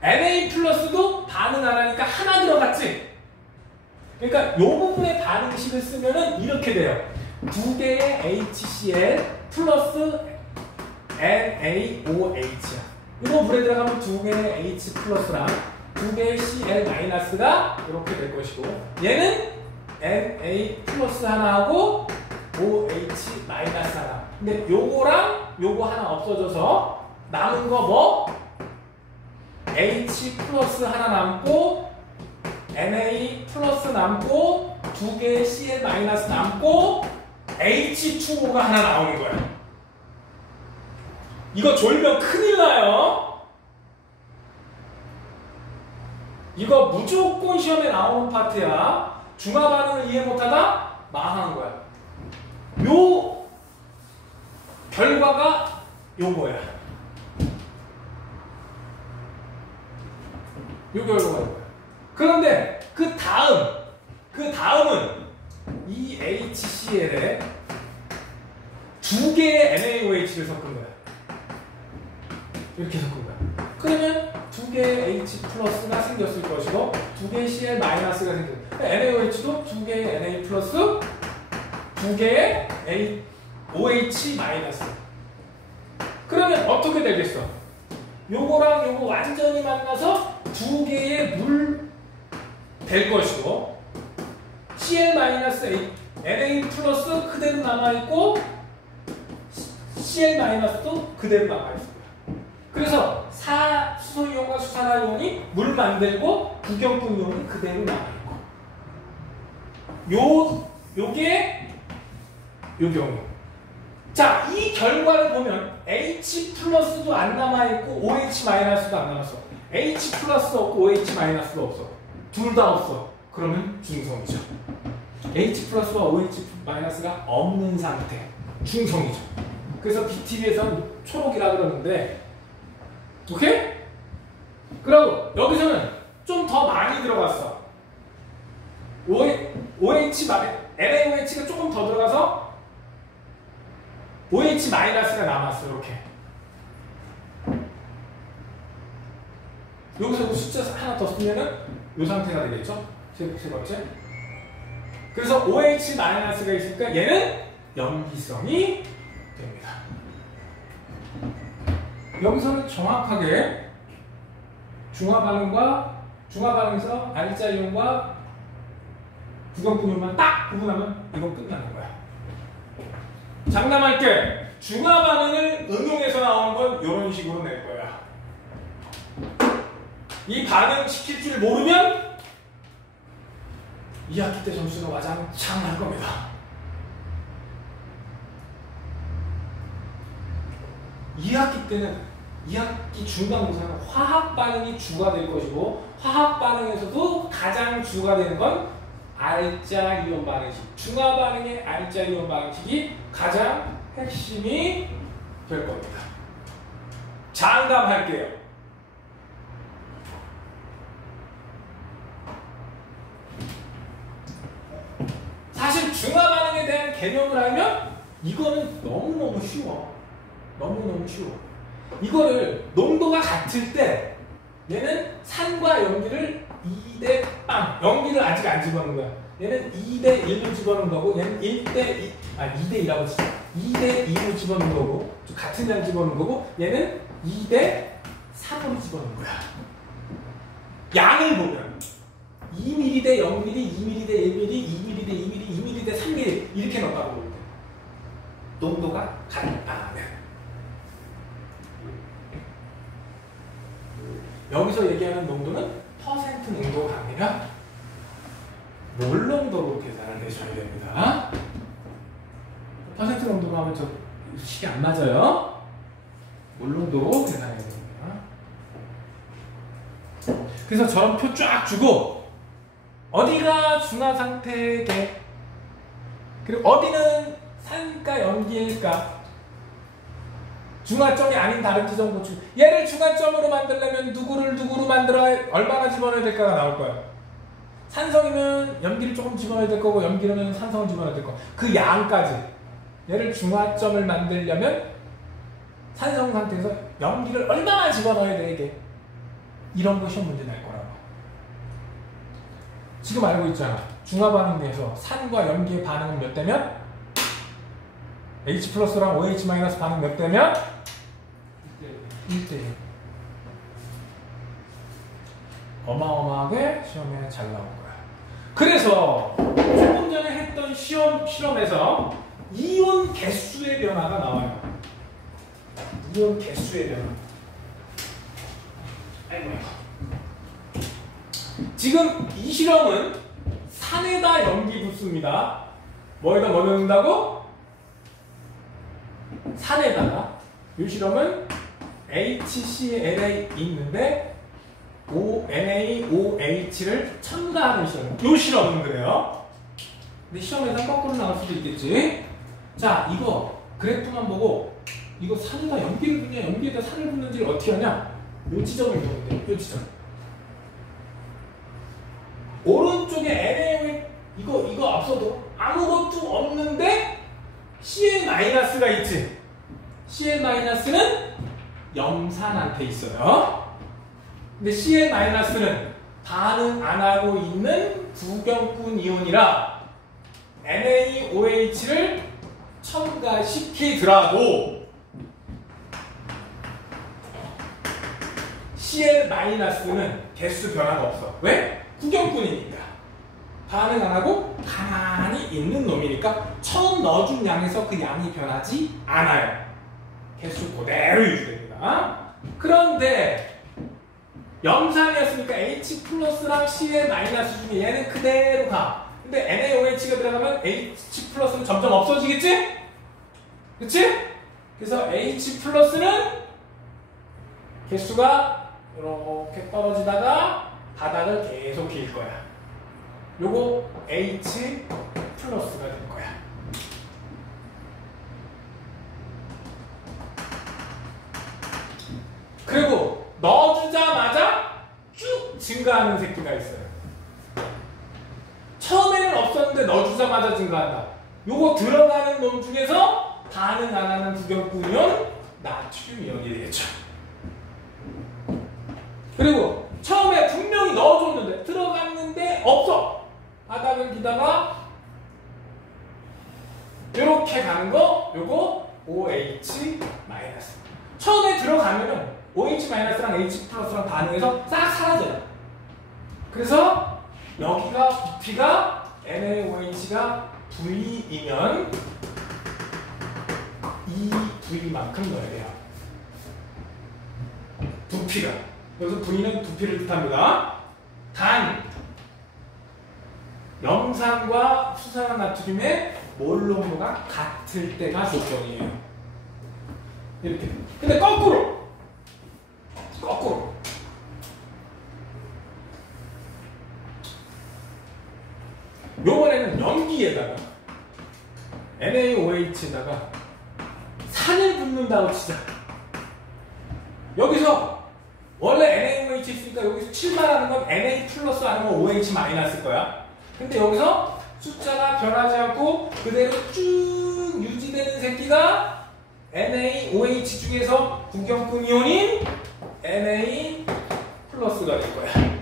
Na 플러스도 반응 안 하니까 하나 들어갔지? 그러니까 요 부분의 반응식을 쓰면은 이렇게 돼요. 두 개의 HCl 플러스 NaOH야. 이거 물에 들어가면 두 개의 H 플러스랑 두 개의 Cl 마이너스가 이렇게 될 것이고, 얘는 Na 플러스 하나하고 OH 마이너스 하나. 근데 요거랑 요거 하나 없어져서 남은 거 뭐? H 플러스 하나 남고 Na 플러스 남고 두 개의 Cl 마이너스 남고 H2O가 하나 나오는 거야. 이거 졸면 큰일 나요. 이거 무조건 시험에 나오는 파트야. 중화 반응을 이해 못하다 망한 거야. 요 결과가 요거야. 요 결과가 요거야. 그런데 그 다음은 이 HCl에 두 개의 NaOH를 섞은 거야. 이렇게 섞은 거야. 그러면 두 개의 H 플러스가 생겼을 것이고 두 개의 Cl 마이너스가 생겼을 거야. NaOH도 두 개의 Na 플러스 두 개의 OH 마이너스. 그러면 어떻게 되겠어? 요거랑 요거 완전히 만나서 두 개의 물 될 것이고 Cl 마이너스 Na 플러스 그대로 남아있고 Cl 마이너스도 그대로 남아있을 거야. 그래서 수소이온과 수산화이온이 물 만들고 구경꾼 이온이 그대로 남아있고, 요게 요 경우. 자, 이 결과를 보면 H 플러스도 안 남아있고 OH 마이너스도 안 남았어. H 플러스 없고 OH 마이너스도 없어. 둘 다 없어. 그러면 중성이죠. H 플러스와 OH 마이너스가 없는 상태, 중성이죠. 그래서 BTB에서는 초록이라 그러는데, 오케이? 그리고 여기서는 좀 더 많이 들어갔어. NaOH가 조금 더 들어가서 OH 마이너스가 남았어. 이렇게. 여기서 숫자 하나 더 쓰면은 이 상태가 되겠죠? 세 번째. 그래서 OH 마이너스가 있으니까 얘는 염기성이 됩니다. 여기서는 정확하게 중화 반응에서 R자 이온과 구경꾼 이온만 딱 구분하면 이건 끝나는 거야. 장담할게. 중화 반응을 응용해서 나오는 건 이런 식으로 낼 거야. 이 반응 시킬 줄 모르면 2학기 때 점수가 와장창 날 겁니다. 2학기 때는 2학기 중간고사는 화학 반응이 주가 될 것이고, 화학 반응에서도 가장 주가 되는 건 R자 이온 반응식. 중화 반응의 R자 이온 반응식이 가장 핵심이 될 겁니다. 장담할게요. 사실 중화 반응에 대한 개념을 알면 이거는 너무너무 쉬워. 너무너무 쉬워. 이거를 농도가 같을 때 얘는 산과 염기를 2대 빵. 연기를 아직 안 집어넣은 거야. 얘는 2대 1로 집어넣은 거고 얘는 2대 2라고 치자. 2대 2로 집어넣은 거고 같은 양 집어넣은 거고 얘는 2대 3으로 집어넣은 거야. 양을 보면 2mm 대 0mm, 2mm 대 1mm, 2mm 대 2mm, 2mm 대 3mm 이렇게 넣었다고 볼 때 농도가 같다면 여기서 얘기하는 농도는 퍼센트 농도가 아니라 몰 농도로 계산을 해줘야 됩니다. 퍼센트 농도로 하면 저 식이 안 맞아요. 몰 농도로 계산해야 됩니다. 그래서 저런 표 쫙 주고 어디가 중화 상태게 그리고 어디는 산일까 연기일까 중화점이 아닌 다른 지점 고추 얘를 중화점으로 만들려면 누구로 만들어야 얼마나 집어넣어야 될까가 나올 거야. 산성이면 염기를 조금 집어넣어야 될 거고 염기는 산성을 집어넣어야 될 거. 그 양까지 얘를 중화점을 만들려면 산성 상태에서 염기를 얼마나 집어넣어야 되게 이런 거 시험 문제 날 거라고. 지금 알고 있잖아. 중화 반응에서 산과 염기의 반응은 몇 대면? H 플러스랑 OH 마이너스 반응 몇 대면? 1대1. 어마어마하게 시험에 잘 나온 거야. 그래서 조금 전에 했던 실험에서 이온 개수의 변화가 나와요. 이온 개수의 변화. 아이고. 지금 이 실험은 산에다 염기 붓습니다. 뭐에다 뭐 넣는다고? 산에다가. 이 실험은 HClA 있는데 NaOH를 첨가하는 실험. 이 실험은 그래요. 근데 시험에서 거꾸로 나올 수도 있겠지. 자, 이거 그래프만 보고 이거 산에다 염기를 붓냐 염기에다 산을 붓는지를 어떻게 하냐? 요 지점을 보면 돼. 요 지점. 오른쪽에 NaOH 이거 앞서도 아무것도 없는데 Cl-가 있지. Cl-는 염산한테 있어요. 근데 Cl-는 반응 안 하고 있는 부경분 이온이라 NaOH를 첨가시키더라도 Cl-는 개수 변화가 없어. 왜? 구경꾼이니까. 반응 안 하고 가만히 있는 놈이니까 처음 넣어준 양에서 그 양이 변하지 않아요. 개수 그대로 유지됩니다. 그런데 염산이었으니까 H 플러스랑 Cl 마이너스 중에 얘는 그대로 가. 근데 NaOH가 들어가면 H 플러스는 점점 없어지겠지? 그치? 그래서 H 플러스는 개수가 이렇게 떨어지다가 바닥을 계속 길 거야. 요거 H 플러스가 될 거야. 그리고 넣어주자마자 쭉 증가하는 새끼가 있어요. 처음에는 없었는데 넣어주자마자 증가한다. 요거 들어가는 놈 중에서 반응 안 하는 부경분이온 나트륨 이온이 되겠죠. 그리고 처음에 분명히 넣어줬는데 들어갔는데 없어. 바닥을 기다가 이렇게 가는 거 요거 OH 마이너스. 처음에 들어가면은 OH 마이너스랑 H 플러스랑 반응해서 싹 사라져요. 그래서 여기가 부피가 NaOH가 V이면 이 V만큼 넣어야 돼요. 부피가. 여기서 V는 부피를 뜻합니다. 단 염산과 수산화 나트륨의 몰 농도가 같을 때가 조건이에요. 이렇게. 근데 거꾸로 요번에는 염기에다가 NaOH에다가 산을 붓는다고 치자. 여기서 원래 NaOH 있으니까 여기서 7만 하는 건 Na 플러스 아니면 OH 마이너스일 거야. 근데 여기서 숫자가 변하지 않고 그대로 쭉 유지되는 새끼가 NaOH 중에서 부경분 이온인 Na 플러스가 될 거야.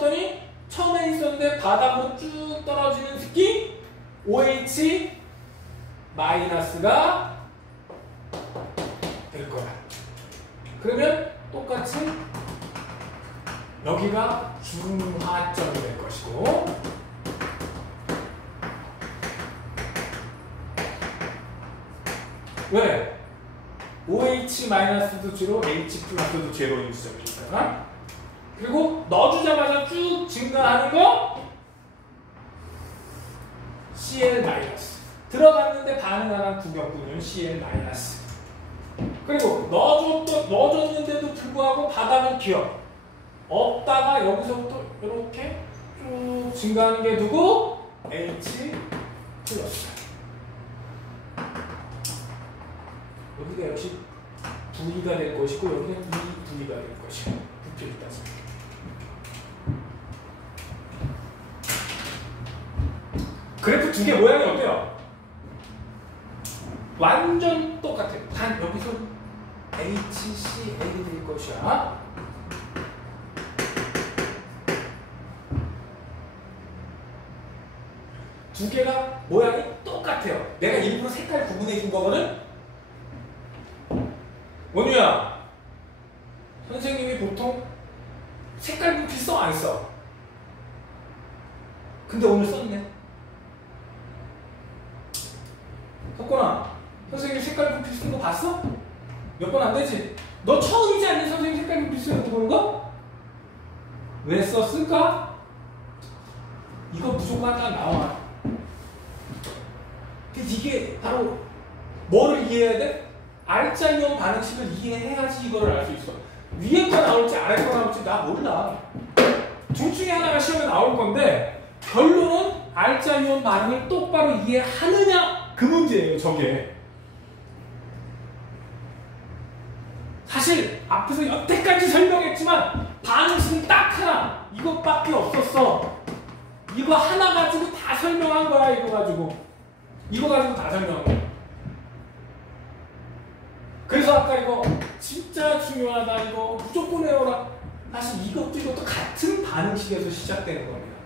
놨더니 처음에 있었는데 바닥으로 쭉 떨어지는 습기 OH 마이너스가 될 거야. 그러면 똑같이 여기가 중화점이 될 것이고, 왜? OH-도 제로, H+도 제로인 지점이잖아. 그리고 넣어주자마자 쭉 증가하는 거 Cl-. 들어갔는데 반응하는 구경꾼은 Cl-. 그리고 넣어줬는데도 불구하고 바닥은 기어. 없다가 여기서부터 이렇게 쭉 증가하는 게 누구? H+. 여기가 역시 V가 될 것이고, 여기는 EV가 될 것이고, 부피를 따서. 그래프 두 개 모양이 어때요? 완전 똑같아요. 단 여기서 HCl이 될 것이야. 두 개가 모양이 똑같아요. 내가 일부러 색깔 구분해 준 거거든? 원우야, 선생님이 보통 색깔 분필 써? 안 써? 근데 오늘 썼네. 석권아, 선생님 색깔 분필 쓴 거 봤어? 몇 번 안 되지? 너 처음이지 않니? 선생님 색깔 분필 쓰는 거 보는 거? 왜 썼을까? 이거 무조건 하나 나와. 이게 바로 뭐를 이해해야 돼? R자이온 반응식을 이해해야지 이거를 알 수 있어. 위에 거 나올지 아래 거 나올지 나 몰라. 둘 중에 하나가 시험에 나올 건데 결론은 R자이온 반응을 똑바로 이해하느냐 그 문제예요. 저게 사실 앞에서 여태까지 설명했지만 반응식은 딱 하나, 이것밖에 없었어. 이거 하나 가지고 다 설명한 거야. 이거 가지고 다 설명한 거야. 그래서 아까 이거 진짜 중요하다, 이거 무조건 외워라. 사실 이것도 같은 반응식에서 시작되는 겁니다.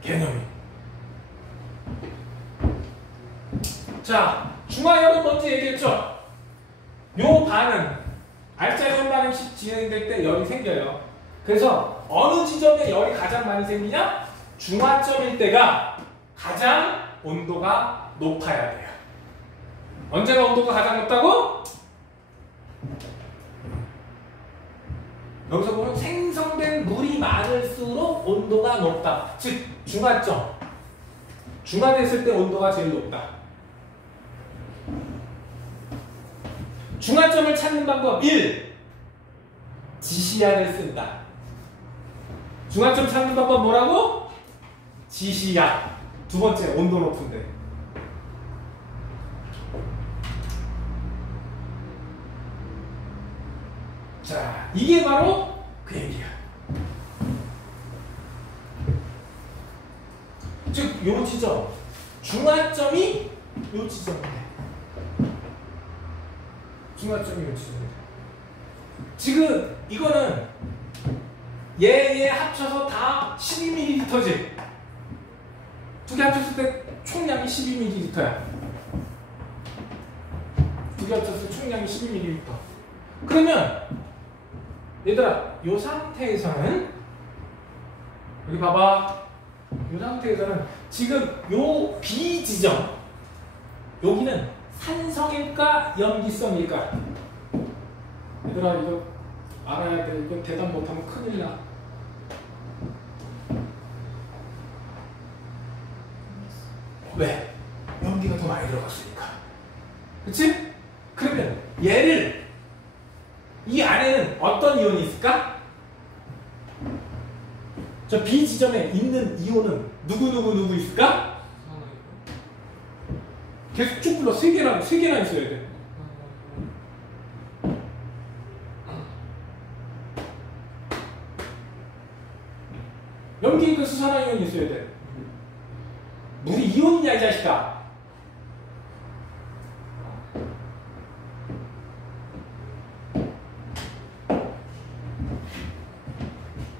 개념이. 자, 중화열은 먼저 얘기했죠. 요 반응, R자이온 반응식 진행될 때 열이 생겨요. 그래서 어느 지점에 열이 가장 많이 생기냐? 중화점일 때가 가장 온도가 높아야 돼요. 언제가 온도가 가장 높다고? 여기서 보면 생성된 물이 많을수록 온도가 높다. 즉 중화점. 중화됐을 때 온도가 제일 높다. 중화점을 찾는 방법 1. 지시약을 쓴다. 중화점 찾는 방법 뭐라고? 지시약. 두 번째, 온도 높은데. 자, 이게 바로 그 얘기야. 즉, 요 지점. 중화점이 요 지점이네. 중화점이 요 지점이네. 지금 이거는 얘 합쳐서 다 12ml지. 두 개 합쳤을 때 총량이 12ml야. 두 개 합쳤을 때 총량이 12ml. 그러면 얘들아, 이 상태에서는 여기 봐봐. 이 상태에서는 지금 요 B 지점 여기는 산성일까 염기성일까? 얘들아 이거 알아야 돼. 이거 대답 못하면 큰일 나. 왜? 염기가 더 많이 들어갔으니까. 그치? 그러면 얘를 이 안에는 어떤 이온이 있을까? 저 B 지점에 있는 이온은 누구 있을까? 계속 쭉 불러. 세 개나 있어야 돼. 염기니까 수산화이온이 있어야 돼. 물이 이온이냐 이 자식아.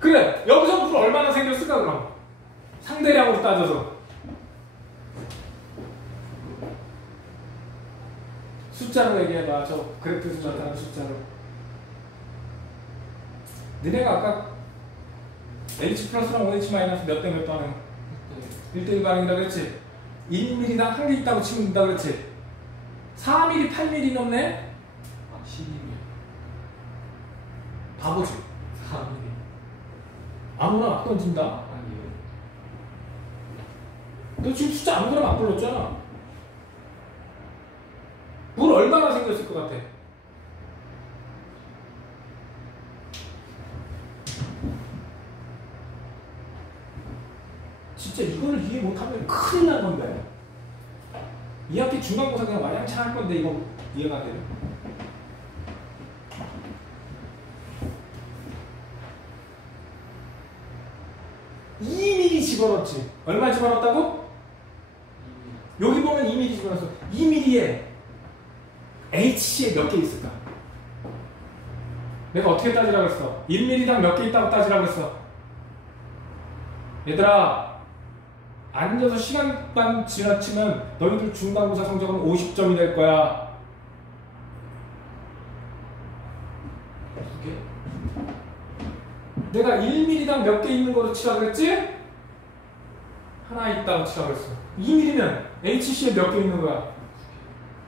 그래, 여기서 물 얼마나 생겼을까 그럼? 상대량으로 따져서 숫자로 얘기해봐. 저 그래프에서 나타난 숫자로. 너네가 아까 H 플러스랑 OH 마이너스 몇 대 몇 반응? 1대1 반응이다 그랬지? 1mm당 한 개 있다고 치면 된다 그랬지? 4mm, 8mm 넘네? 아 12mm. 바보지? 4mm. 아무나 막 던진다? 아니에요. 너 지금 숫자 아무거나 막 불렀잖아. 물 얼마나 생겼을 것 같아? 진짜 이걸 이해 못하면 큰일 날 건데. 이 학기 중간고사 그냥 와장창 할 건데 이거 이해가 돼요? 집어넣지. 얼마 집어넣었다고? 여기 보면 2mm 집어넣었어. 2mm에 HC에 몇 개 있을까? 내가 어떻게 따지라고 했어? 1mm당 몇 개 있다고 따지라고 했어? 얘들아, 앉아서 시간만 지나치면 너희들 중간고사 성적은 50점이 될 거야. 두 개? 내가 1mm당 몇 개 있는 거로 치라 그랬지? 하나 있다고 치라 그랬어. 2mm면 HC에 몇 개 있는 거야?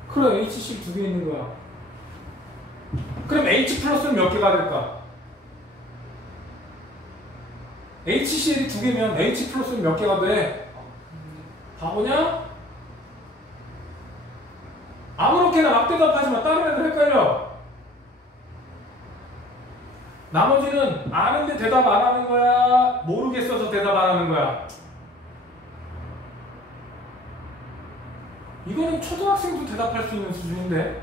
그래, HC 두 개 있는 거야. 그럼 H 플러스는 몇 개가 될까? HCl이 두 개면 H 플러스는 몇 개가 돼? 바보냐? 아무렇게나 막 대답하지 마. 다른 애들 헷갈려. 나머지는 아는데 대답 안 하는 거야? 모르겠어서 대답 안 하는 거야? 이거는 초등학생도 대답할 수 있는 수준인데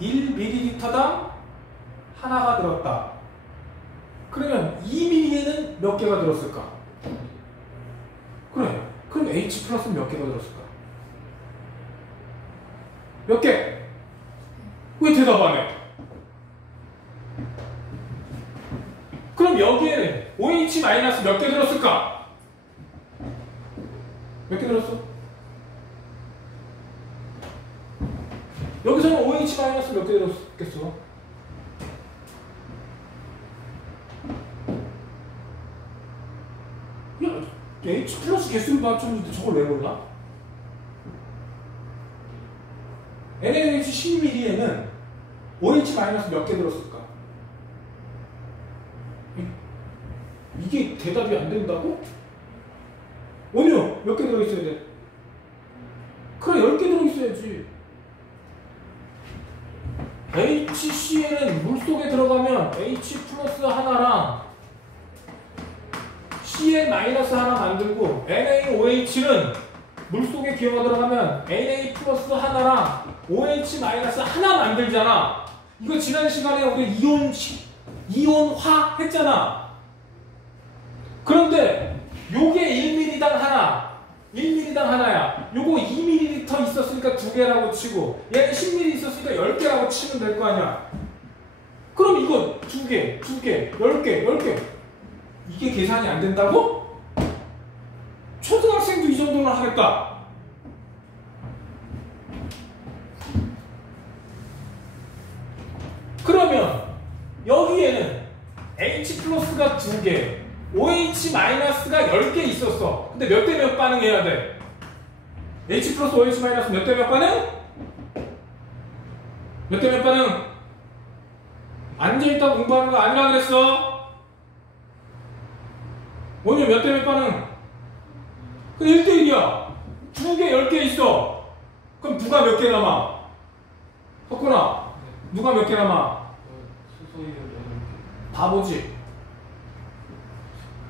1ml당 하나가 들었다. 그러면 2mm에는 몇 개가 들었을까? 그래. 그럼 H 플러스는 몇 개가 들었을까? 몇 개? 왜 대답 안 해? 그럼 여기에는 OH 마이너스 몇 개 들었을까? 몇 개 들었어? 여기서는 OH 마이너스 몇 개 들었겠어? 야, H 플러스 개수를 맞췄는데 저걸 왜 몰라? NaOH 12mm에는 OH 마이너스 몇 개 들었을까? 이게 대답이 안 된다고? 원효 몇 개 들어있어야 돼? 그래 10개 들어있어야지. HCl은 물속에 들어가면 H 플러스 하나랑 Cl 마이너스 하나 만들고 NaOH는 물속에 기어가 들어가면 Na 플러스 하나랑 OH 마이너스 하나 만들잖아. 이거 지난 시간에 우리 이온화 했잖아. 그런데 요게 1ml당 하나, 1ml당 하나야. 요거 2ml 있었으니까 2개라고 치고 얘는 10ml 있었으니까 10개라고 치면 될 거 아니야. 그럼 이거 2개, 2개, 10개, 10개 이게 계산이 안 된다고? 초등학생도 이 정도는 하겠다. 그러면 여기에는 H 플러스가 2개, OH 마이너스가 10개 있었어. 근데 몇 대 몇 반응해야 돼? H 플러스 OH 마이너스 몇 대 몇 반응? 몇 대 몇 반응? 앉아있다 공부하는 거 아니라 그랬어. 원효 몇 대 몇 반응? 그 1대1이야. 2개, 10개 있어. 그럼 누가 몇 개 남아? 석훈아, 누가 몇 개 남아? 수소이온 8개. 바보지.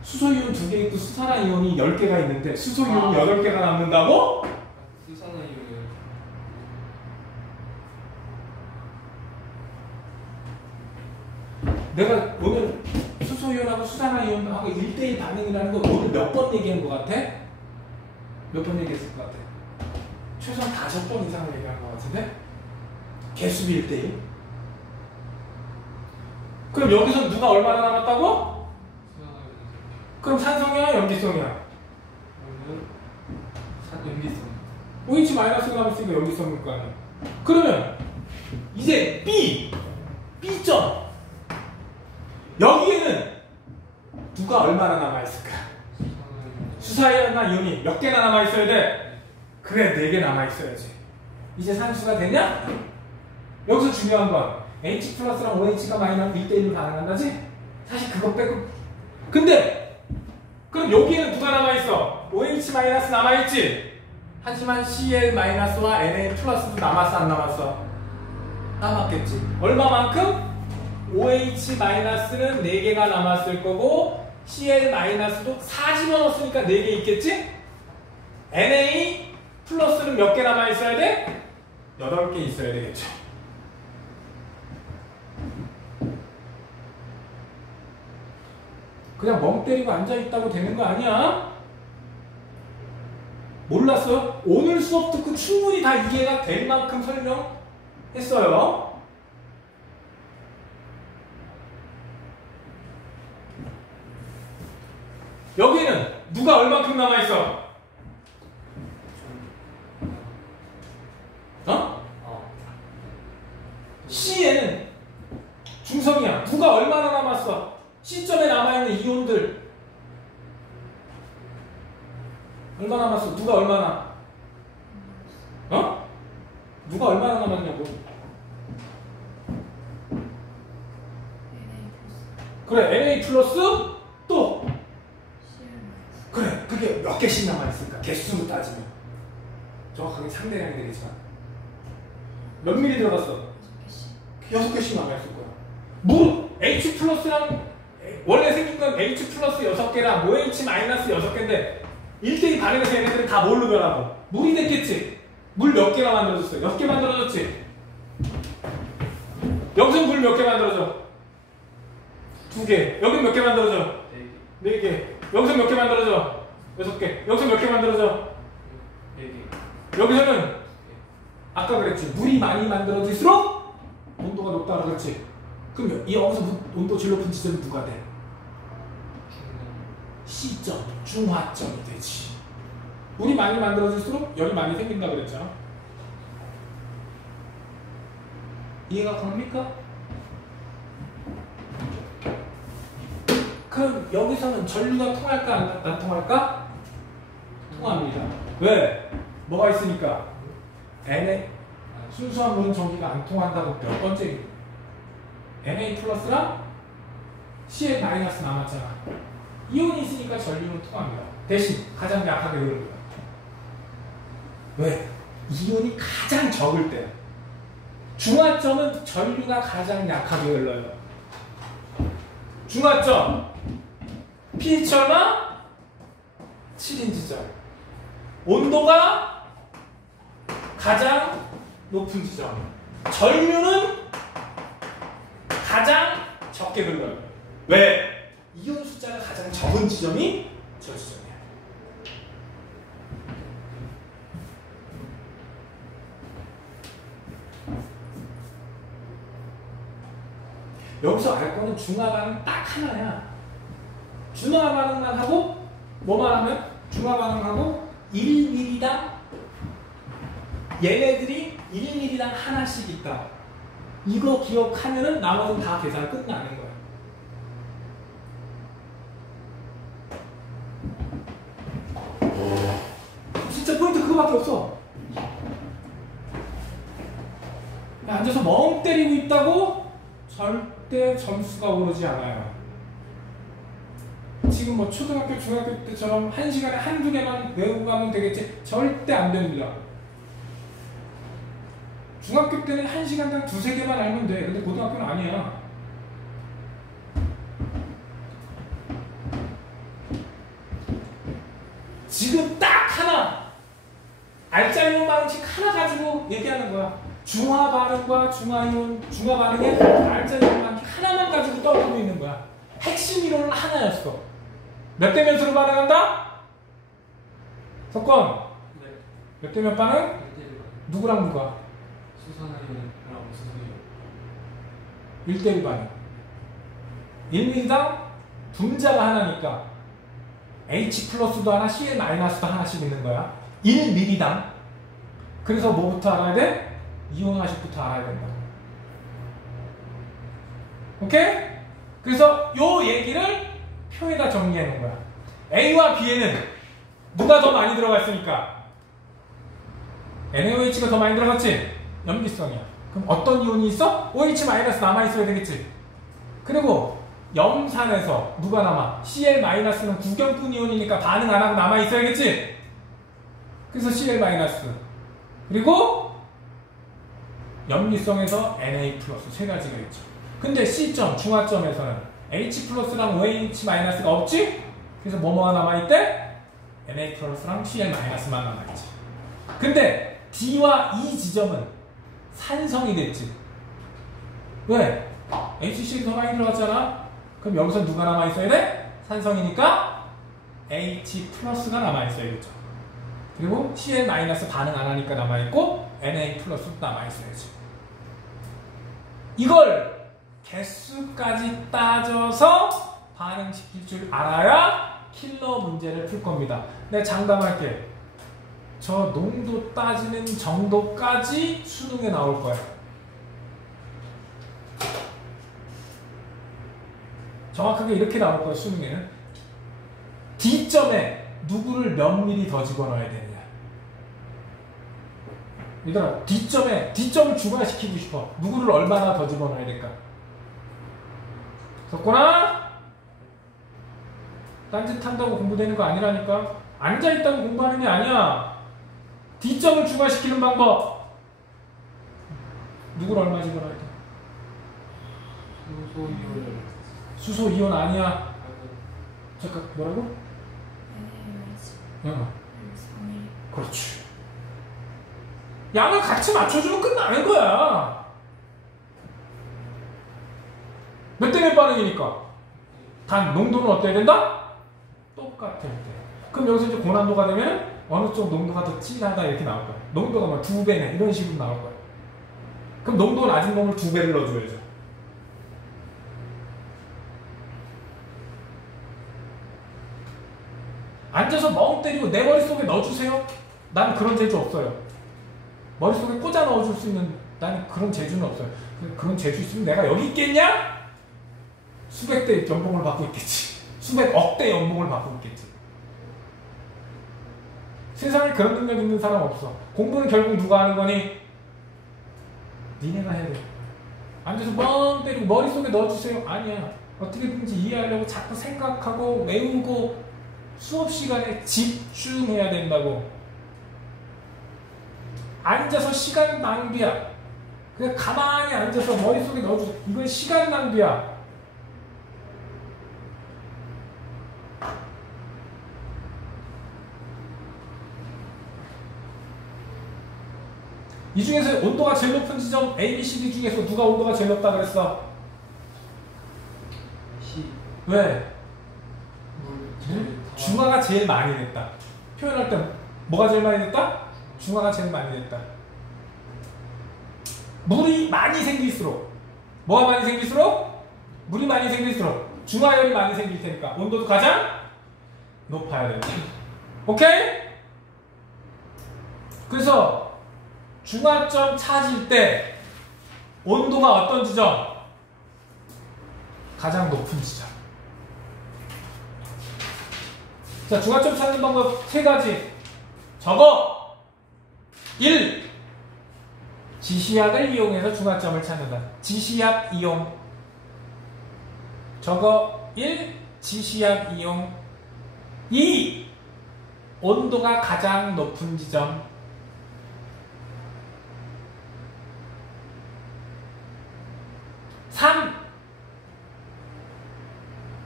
수소이온 2개 있고 수산화이온이 10개가 있는데 수소이온 8개가 남는다고? 수산화이온은 내가 오늘 수소이온하고 수산화이온하고 1대1 반응이라는 거 오늘 몇 번 얘기한 것 같아? 몇 번 얘기했을 것 같아? 최소한 5번 이상을 얘기한 것 같은데? 개수비 1대1? 그럼 여기서 누가 얼마나 남았다고? 그럼 산성이야, 염기성이야? 그러면 연기성. OH 마이너스가 남았으니까 염기성일 거 아니야. 그러면 이제 B점. 여기에는 누가 얼마나 남아있을까? 수사이온이나 이온이 몇 개나 남아있어야 돼? 그래, 4개 남아있어야지. 이제 산수가 되냐? 여기서 중요한 건 H 플러스랑 OH가 마이너스 1대1로 가능한다지? 사실 그거 빼고. 근데 그럼 여기에는 누가 남아있어? OH 마이너스 남아있지? 하지만 Cl 마이너스와 Na 플러스도 남았어, 안 남았어? 남았겠지. 얼마만큼? OH 마이너스는 4개가 남았을 거고 Cl 마이너스도 4 집어넣었으니까 4개 있겠지? Na 플러스는 몇 개 남아있어야 돼? 8개 있어야 되겠죠. 그냥 멍 때리고 앉아있다고 되는 거 아니야? 몰랐어요? 오늘 수업 듣고 충분히 다 이해가 될 만큼 설명했어요. 여기는 누가 얼만큼 남아있어? C에는 중성이야. 누가 얼마나 남았어? C점에 남아있는 이온들 얼마 남았어? 누가 얼마나? 누가 얼마나 남았냐고? 그래, Na 플러스 또 그래, 그게 몇 개씩 남아있을까? 개수로 따지면 정확하게 상대량이 되겠지만 몇 미리 들어갔어? 6개씩 남아있을 거야. H 플러스랑 원래 생긴 건 H 플러스 6개랑 OH 마이너스 6개인데 1대2 반응에서 얘네들은 다 뭘로 변하고? 물이 됐겠지? 물 몇 개가 만들어졌어? 6개 만들어졌지? 여기서 물 몇 개 만들어져? 2개. 여기 몇 개 만들어져? 4개. 여기서 몇 개 만들어져? 6개. 여기서 몇 개 만들어져? 4개. 여기서는 아까 그랬지. 물이 많이 만들어질수록 온도가 높다 그랬지. 그럼 여기서 온도 제일 높은 지점이 누가 돼? C점, 중화점이 되지. 물이 많이 만들어질수록 열이 많이 생긴다 그랬잖아. 이해가 갑니까? 그럼 여기서는 전류가 통할까 안 통할까? 통합니다. 왜? 뭐가 있으니까? Na 순수한 물은 전기가 안 통한다고 몇 번째? Na 플러스랑 Cl 마이너스 남았잖아. 이온이 있으니까 전류는 통합니다. 대신 가장 약하게 흐르는 거야. 왜? 이온이 가장 적을 때. 중화점은 전류가 가장 약하게 흘러요. 중화점 pH 얼마? 7인지점. 온도가 가장 높은 지점. 전류는 가장 적게 흘러요. 왜? 이온 숫자가 가장 적은 지점이 저 지점이야. 여기서 알 거는 중화 반응 딱 하나야. 중화 반응만 하고 뭐만 하면 중화 반응하고 1mm당 얘네들이 1mm당 하나씩 있다. 이거 기억하면은 나머지는 다 계산 끝나는 거야. 진짜 포인트 그거밖에 없어. 앉아서 멍 때리고 있다고 절대 점수가 오르지 않아요. 지금 뭐 초등학교, 중학교 때처럼 한 시간에 한두 개만 외우고 가면 되겠지? 절대 안 됩니다. 중학교 때는 한 시간당 두세 개만 알면 돼. 근데 고등학교는 아니야. 지금 딱 하나 알짜이온 방식 하나 가지고 얘기하는 거야. 중화 반응과 중화이온, 중화 반응의 알짜이온 방식 하나만 가지고 떠올리고 있는 거야. 핵심 이론은 하나였어. 몇 대 몇으로 반응한다? 석권. 네. 몇 대 몇 반응? 누구랑 누가? 수산화이온이랑 수소이온. 1대1 반응. 1mm당 분자가 하나니까 H 플러스도 하나, Cl 마이너스도 하나씩 있는 거야. 1mm당. 그래서 뭐부터 알아야 돼? 이온화식부터 알아야 된다. 오케이? 그래서 요 얘기를 표에다 정리해 놓은 거야. A와 B에는 누가 더 많이 들어가 있으니까? NaOH가 더 많이 들어갔지? 염기성이야. 그럼 어떤 이온이 있어? OH- 남아있어야 되겠지? 그리고 염산에서 누가 남아? Cl-는 구경꾼 이온이니까 반응 안 하고 남아있어야겠지? 그래서 Cl-. 그리고 염기성에서 Na+, 세 가지가 있죠. 근데 C점, 중화점에서는 H 플러스랑 OH-가 없지? 그래서 뭐뭐가 남아있대? Na+랑 Cl-만 남아있지. 근데 D와 E 지점은 산성이 됐지. 왜? HCl 더 많이 들어갔잖아? 그럼 여기서 누가 남아있어야 돼? 산성이니까 H+가 남아있어야겠죠. 그리고 Cl- 반응 안 하니까 남아있고 Na+도 남아있어야지. 이걸 개수까지 따져서 반응시킬 줄 알아야 킬러 문제를 풀 겁니다. 내가 장담할게. 저 농도 따지는 정도까지 수능에 나올 거야. 정확하게 이렇게 나올 거야, 수능에는. D점에 누구를 몇 미리 더 집어넣어야 되느냐. 얘들아, D점을 중화시키고 싶어. 누구를 얼마나 더 집어넣어야 될까? 섞거나 딴짓한다고 공부되는 거 아니라니까. 앉아있다고 공부하는 게 아니야. D점을 중화시키는 방법. 누구를 얼마 집어넣어야 돼? 수소 이온 아니야. 잠깐 뭐라고? 그렇지. 양을 같이 맞춰주면 끝나는 거야. 몇 대 몇 반응이니까. 단 농도는 어때야 된다? 똑같을 때. 그럼 여기서 이제 고난도가 되면 어느 쪽 농도가 더 진하다 이렇게 나올 거야. 농도가 뭐 2배네 이런 식으로 나올 거야. 그럼 농도가 낮은 놈을 2배를 넣어줘야죠. 앉아서 멍 때리고 내 머릿속에 넣어주세요. 난 그런 재주 없어요. 머릿속에 꽂아 넣어줄 수 있는 난 그런 재주는 없어요. 그런 재주 있으면 내가 여기 있겠냐? 수백 대 연봉을 받고 있겠지. 수백억 대 연봉을 받고 있겠지. 세상에 그런 능력 있는 사람 없어. 공부는 결국 누가 하는 거니? 니네가 해야 돼. 앉아서 멍 때리고 머릿속에 넣어주세요. 아니야. 어떻게든지 이해하려고 자꾸 생각하고 외우고 수업 시간에 집중해야 된다고. 앉아서 시간 낭비야. 그냥 가만히 앉아서 머릿속에 넣어주세요. 이건 시간 낭비야. 이 중에서 온도가 제일 높은 지점 A, B, C, D 중에서 누가 온도가 제일 높다 그랬어? C. 왜? 중화가 제일 많이 됐다. 표현할 때 뭐가 제일 많이 됐다? 중화가 제일 많이 됐다. 물이 많이 생길수록 뭐가 많이 생길수록? 물이 많이 생길수록 중화열이 많이 생길 테니까 온도도 가장 높아야 된다. 오케이? 그래서 중화점 찾을 때 온도가 어떤 지점? 가장 높은 지점. 자, 중화점 찾는 방법 세 가지. 저거 1. 지시약을 이용해서 중화점을 찾는다. 지시약 이용. 저거 1. 지시약 이용. 2. 온도가 가장 높은 지점. 3.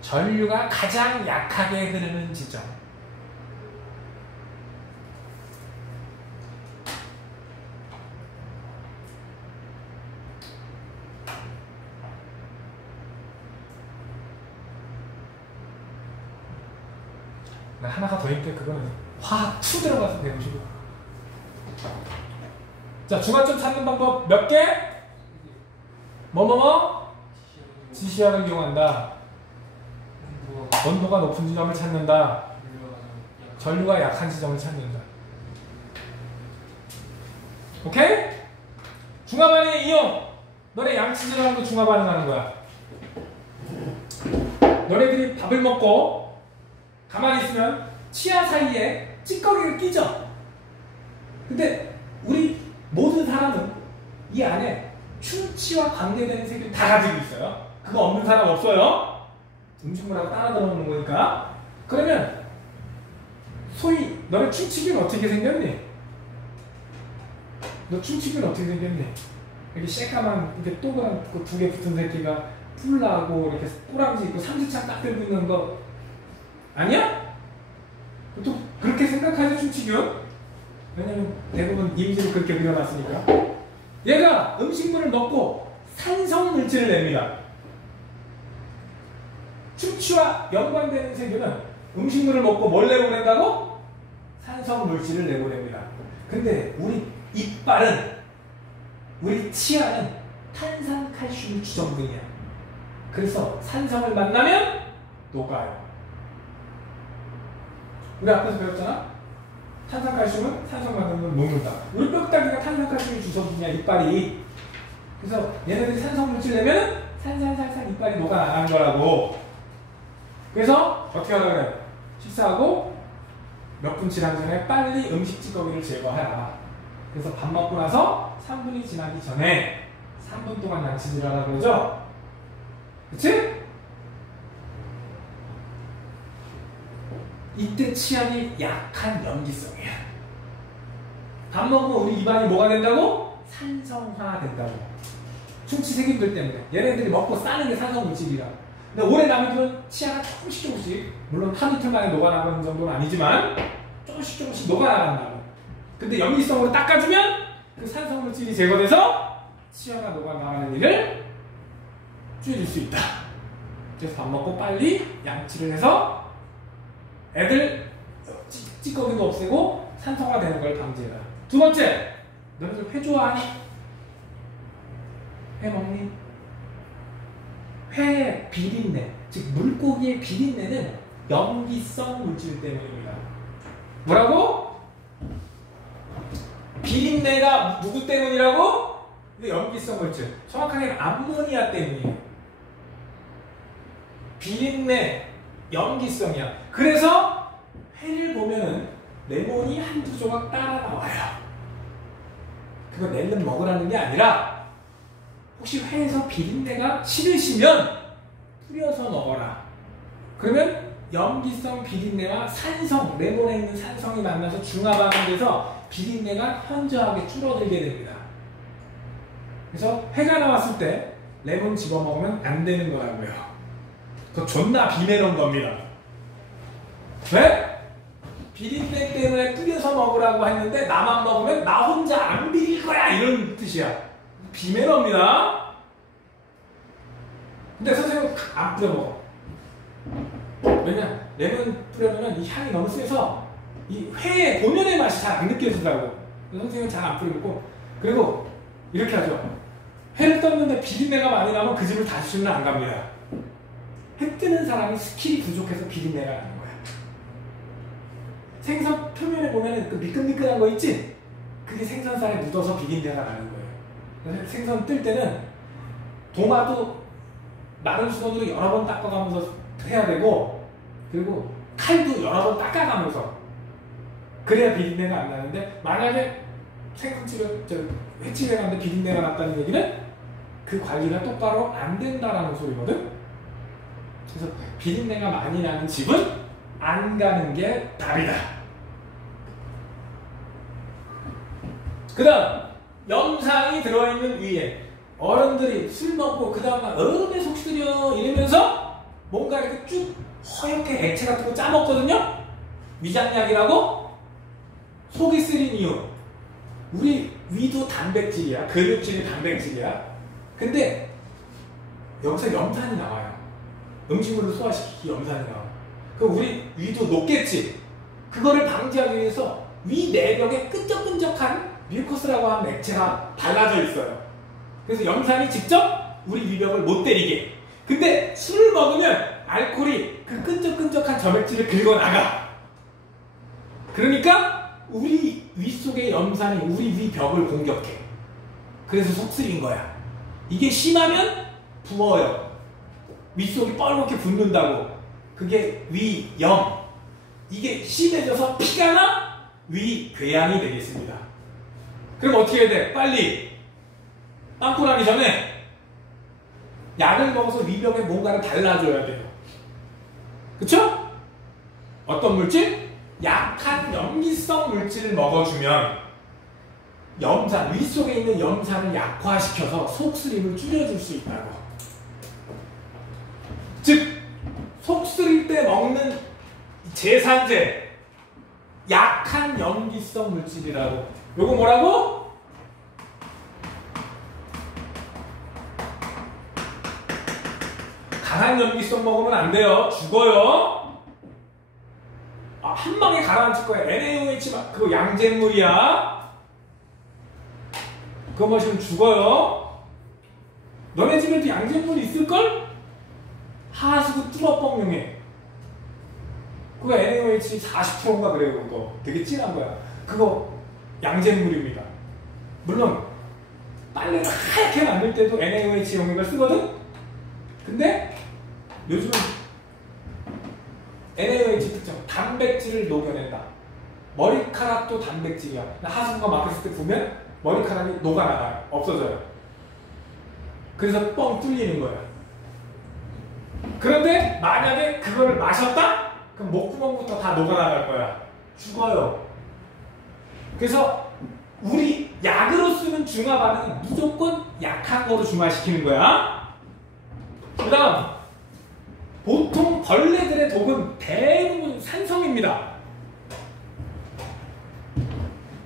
전류가 가장 약하게 흐르는 지점. 하나가 더 있는데 그거는 화학 2 들어가서 배우시고. 자, 중화점 찾는 방법 몇 개? 뭐뭐뭐? 지시약을 이용한다. 온도가 높은 지점을 찾는다. 전류가 약한 지점을 찾는다. 오케이? 중화 반응의 이용. 너네 양치질하고 중화 반응하는 거야. 너네들이 밥을 먹고 가만히 있으면 치아 사이에 찌꺼기가 끼죠. 근데 우리 모든 사람은 이 안에 충치와 관계되는 세균 다 가지고 있어요. 그거 없는 사람 없어요. 음식물하고 따라 들어오는 거니까. 그러면 소위 너네 충치균 어떻게 생겼니? 너 충치균 어떻게 생겼니? 이렇게 새까만 이렇게 동그란 그 두 개 붙은 새끼가 뿔 나고 이렇게 꼬랑지 있고 삼지창 딱 들고 있는 거 아니야? 또 그렇게 생각하죠 충치균? 왜냐면 대부분 이미지를 그렇게 그려놨으니까. 얘가 음식물을 먹고 산성 물질을 냅니다. 충치와 연관되는 세균은 음식물을 먹고 뭘 내보낸다고? 산성 물질을 내보냅니다. 근데 우리 이빨은, 우리 치아는 탄산칼슘 주정근이야. 그래서 산성을 만나면 녹아요. 우리 앞에서 배웠잖아? 탄산칼슘은 산성 만나면 녹는다. 우리 뼈다귀가 탄산칼슘 주정근이야, 이빨이. 그래서 얘네들이 산성 물질 내면 산산산산 이빨이 녹아나가는 거라고. 그래서 어떻게 하라 그래? 식사하고 몇 분 지난 전에 빨리 음식 찌꺼기를 제거해라. 그래서 밥 먹고 나서 3분이 지나기 전에 3분 동안 양치질 하라 그러죠? 그치? 이때 치안이 약한 염기성이야. 밥 먹으면 우리 입안이 뭐가 된다고? 산성화 된다고. 충치 세균들 때문에. 얘네들이 먹고 싸는 게 산성 물질이라. 근데 오래 남으면 치아가 조금씩 물론 하루 이틀 만에 녹아나가는 정도는 아니지만 조금씩 녹아나간다고. 근데 염기성으로 닦아주면 그 산성 물질이 제거돼서 치아가 녹아나가는 일을 줄일 수 있다. 그래서 밥 먹고 빨리 양치를 해서 애들 찌꺼기도 없애고 산성화 되는 걸 방지해라. 두 번째, 너희들 회 좋아하니? 회 먹니? 회의 비린내, 즉 물고기의 비린내는 염기성 물질 때문입니다. 뭐라고? 비린내가 누구 때문이라고? 염기성 물질. 정확하게 암모니아 때문이에요. 비린내, 염기성이야. 그래서 회를 보면은 레몬이 한두 조각 따라 나와요. 그거 낼름 먹으라는 게 아니라 혹시 회에서 비린내가 싫으시면 뿌려서 먹어라. 그러면 염기성 비린내와 산성, 레몬에 있는 산성이 만나서 중화반응돼서 비린내가 현저하게 줄어들게 됩니다. 그래서 회가 나왔을 때 레몬 집어먹으면 안 되는 거라고요. 그거 존나 비매너인 겁니다. 왜? 비린내 때문에 뿌려서 먹으라고 했는데 나만 먹으면 나 혼자 안 비릴 거야 이런 뜻이야. 비매너입니다. 근데 선생님은 안 뿌려 먹어. 왜냐? 레몬 뿌려놓으면 이 향이 너무 세서 이 회의 본연의 맛이 잘 안 느껴진다고. 선생님은 잘 안 뿌리고. 그리고 이렇게 하죠. 회를 떴는데 비린내가 많이 나면 그 집을 다시는 안 갑니다. 회 뜨는 사람이 스킬이 부족해서 비린내가 나는 거야. 생선 표면에 보면 그 미끈미끈한 거 있지? 그게 생선살에 묻어서 비린내가 나는 거예요. 그래서 생선 뜰 때는 도마도 마른 수건으로 여러 번 닦아가면서 해야 되고, 그리고 칼도 여러 번 닦아가면서 그래야 비린내가 안 나는데, 만약에 생선집에 횟집에 갔는데 비린내가 났다는 얘기는 그 관리가 똑바로 안 된다라는 소리거든. 그래서 비린내가 많이 나는 집은 안 가는 게 답이다. 그 다음 염상이 들어있는 위에 어른들이 술 먹고 그 다음날 어른의 속쓰려 이러면서 뭔가 이렇게 쭉 허옇게 액체 같은 거 짜먹거든요. 위장약이라고. 속이 쓰린 이유, 우리 위도 단백질이야. 근육질이 단백질이야. 근데 여기서 염산이 나와요. 음식물을 소화시키기 염산이 나와. 그럼 우리 위도 녹겠지. 그거를 방지하기 위해서 위 내벽에 끈적끈적한 뮤커스라고 하는 액체가 발라져 있어요. 그래서 염산이 직접 우리 위벽을 못 때리게. 근데 술을 먹으면 알코올이 그 끈적끈적한 점액질을 긁어나가. 그러니까 우리 윗속의 염산이 우리 위 벽을 공격해. 그래서 속쓰린 거야. 이게 심하면 부어요. 윗속이 뻘겋게 붓는다고. 그게 위염. 이게 심해져서 피가 나 위궤양이 되겠습니다. 그럼 어떻게 해야 돼? 빨리 빵꾸 나기 전에 약을 먹어서 위벽에 뭔가를 달라줘야 돼요. 그쵸? 어떤 물질? 약한 염기성 물질을 먹어주면 염산, 윗속에 있는 염산을 약화시켜서 속쓰림을 줄여줄 수 있다고. 즉, 속쓰릴 때 먹는 제산제, 약한 염기성 물질이라고. 요거 뭐라고? 강한 염기성 먹으면 안 돼요. 죽어요. 한 방에 가라앉을 거야. NaOH 그거 양잿물이야. 그거 마시면 죽어요. 너네 집에도 양잿물 있을걸? 하수구 뚫어뻥용해. 그거 NaOH 40%인가 그래요. 그거 되게 진한 거야. 그거 양잿물입니다. 물론 빨래를 하얗게 만들 때도 NaOH 용액을 쓰거든? 근데 요즘은 NaOH 특정 단백질을 녹여낸다. 머리카락도 단백질이야. 하수구가 막혔을 때 보면 머리카락이 녹아나가요. 없어져요. 그래서 뻥 뚫리는 거야. 그런데 만약에 그거를 마셨다? 그럼 목구멍부터 다 녹아나갈 거야. 죽어요. 그래서 우리 약으로 쓰는 중화 반응은 무조건 약한 거로 중화시키는 거야. 그 다음 보통 벌레들의 독은 대부분 산성입니다.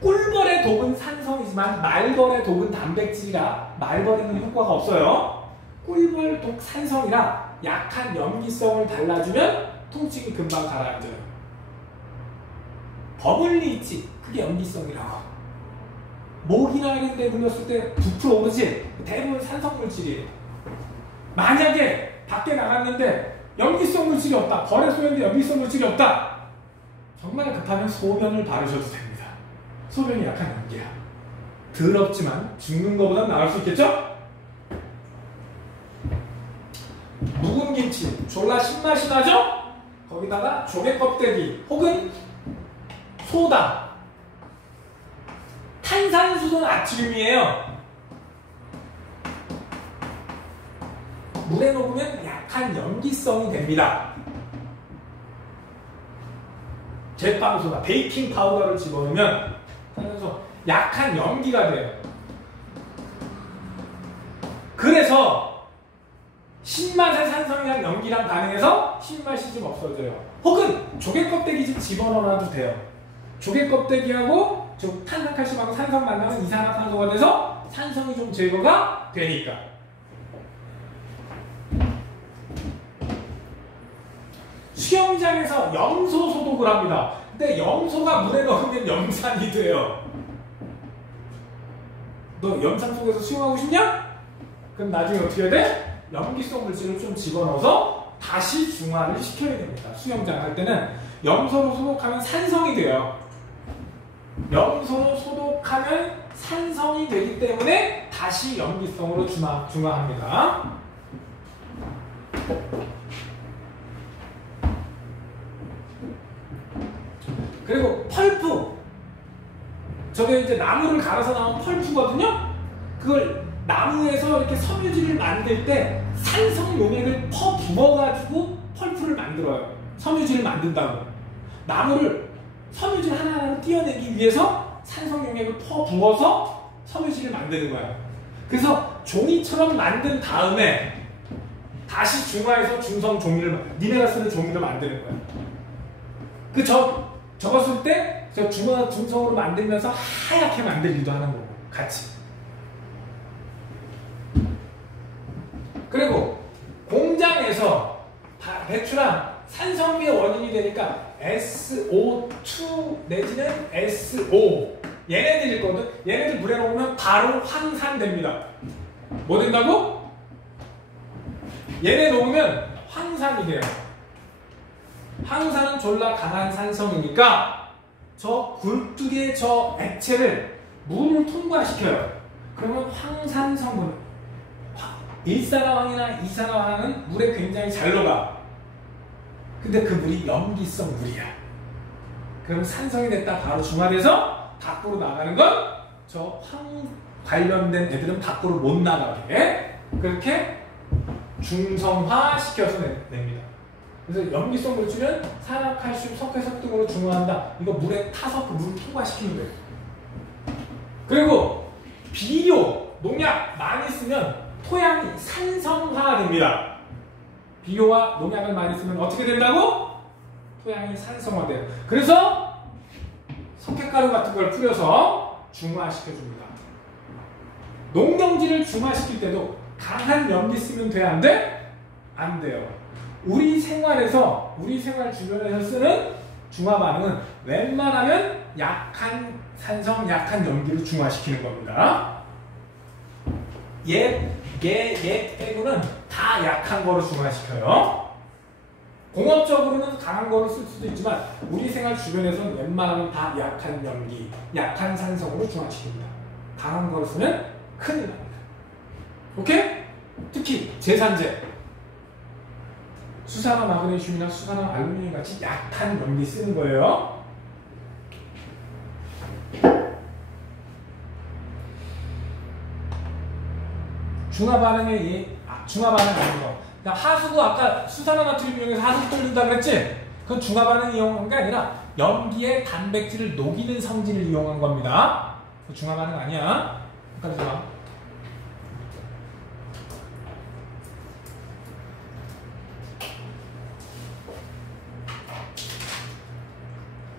꿀벌의 독은 산성이지만 말벌의 독은 단백질이라 말벌에는 효과가 없어요. 꿀벌 독 산성이라 약한 염기성을 달라주면 통증이 금방 가라앉아요. 버블리 있지? 그게 염기성이라고. 목이나 이런 데 물렸을 때 부풀어 오르지? 대부분 산성물질이에요. 만약에 밖에 나갔는데 염기성 물질이 없다. 벌에 쏘였는데 염기성 물질이 없다. 정말 급하면 소변을 바르셔도 됩니다. 소변이 약한 염기야. 더럽지만 죽는 것보단 나을 수 있겠죠? 묵은 김치, 졸라 신맛이 나죠? 거기다가 조개 껍데기 혹은 소다, 탄산수도 나트륨이에요. 물에 녹으면 약한 염기성이 됩니다. 제빵소나 베이킹 파우더를 집어넣으면 약한 염기가 돼요. 그래서 신맛의 산성이랑 염기랑 반응해서 신맛이 좀 없어져요. 혹은 조개 껍데기 좀 집어넣어놔도 돼요. 조개 껍데기하고 탄산칼슘하고 산성 만나면 이산화탄소가 돼서 산성이 좀 제거가 되니까. 수영장에서 염소 소독을 합니다. 근데 염소가 물에 넣으면 염산이 돼요. 너 염산 속에서 수영하고 싶냐? 그럼 나중에 어떻게 해야 돼? 염기성 물질을 좀 집어넣어서 다시 중화를 시켜야 됩니다. 수영장 할 때는 염소로 소독하면 산성이 돼요. 염소로 소독하면 산성이 되기 때문에 다시 염기성으로 중화합니다. 그리고 펄프, 저게 이제 나무를 갈아서 나온 펄프거든요. 그걸 나무에서 이렇게 섬유질을 만들 때 산성 용액을 퍼 부어가지고 펄프를 만들어요. 섬유질을 만든다고. 나무를 섬유질 하나하나 띄어내기 위해서 산성 용액을 퍼 부어서 섬유질을 만드는 거예요. 그래서 종이처럼 만든 다음에 다시 중화해서 중성 종이를, 니네가 쓰는 종이를 만드는 거예요. 적었을 때 저 중성으로 만들면서 하얗게 만들기도 하는 거고 같이. 그리고 공장에서 배출한 산성비의 원인이 되니까 SO2 내지는 SO, 얘네들 있거든. 얘네들 물에 넣으면 바로 황산됩니다. 뭐 된다고? 얘네 놓으면 황산이 돼요. 황산은 졸라 강한 산성이니까 저 굴뚝의 저 액체를 물을 통과시켜요. 그러면 황산성분, 일산화황이나 이산화황은 물에 굉장히 잘 녹아. 근데 그 물이 염기성 물이야. 그럼 산성이 됐다 바로 중화돼서 밖으로 나가는 건 저 황 관련된 애들은 밖으로 못 나가게 그렇게 중성화 시켜서 냅니다. 그래서 염기성 물질은 산화칼슘, 석회석 등으로 중화한다. 이거 물에 타서 그 물을 통과시키는 거예요. 그리고 비료, 농약 많이 쓰면 토양이 산성화됩니다. 비료와 농약을 많이 쓰면 어떻게 된다고? 토양이 산성화돼요. 그래서 석회가루 같은 걸 뿌려서 중화시켜줍니다. 농경지를 중화시킬 때도 강한 염기 쓰면 돼? 안 돼? 안 돼요. 우리 생활 주변에서 쓰는 중화 반응은 웬만하면 약한 산성, 약한 염기를 중화시키는 겁니다. 얘 빼고는 다 약한 거로 중화시켜요. 공업적으로는 강한 거로 쓸 수도 있지만 우리 생활 주변에서는 웬만하면 다 약한 염기, 약한 산성으로 중화시킵니다. 강한 거로 쓰면 큰일 납니다. 오케이? 특히 제산제, 수산화 마그네슘이나 수산화 알루미늄 같이 약한 염기 쓰는 거예요. 중화 반응은 아닌 거. 그러니까 하수구 아까 수산화 나트륨 이용해서 하수구 뚫린다 그랬지? 그건 중화 반응 이용한 게 아니라 염기의 단백질을 녹이는 성질을 이용한 겁니다. 중화 반응 아니야. 헷갈리지 마.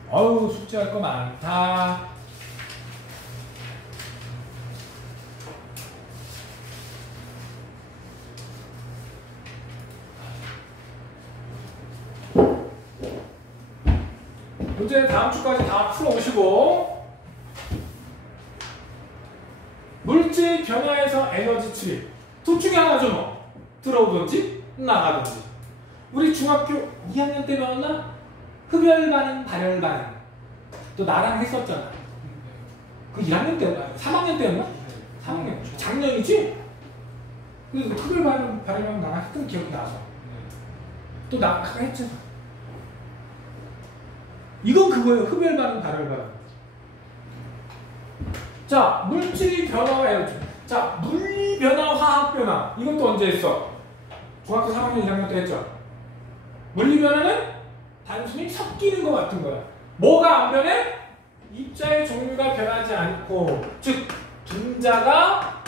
어우, 숙제할 거 많다. 문제 다음 주까지 다 풀어오시고, 물질 변화에서 에너지 출입 둘 중에 하나죠. 뭐 들어오든지 나가든지. 우리 중학교 2학년 때 배웠나? 흡열 반응, 발열 반응. 또 나랑 했었잖아. 그 1학년 때였나? 3학년 때였나? 3학년. 작년이지? 그래서 흡열 반응, 발열 반응 나랑 했던 기억이 나서. 또 나랑 했잖아. 이건 그거예요. 흡열 반응, 발열 반응. 자, 물질이 변화와 에너지. 자, 물리 변화, 화학 변화. 이건 또 언제 했어? 중학교 3학년, 1학년 때 했죠. 물리 변화는 단순히 섞이는 것 같은 거야. 뭐가 안 변해? 입자의 종류가 변하지 않고, 즉 분자가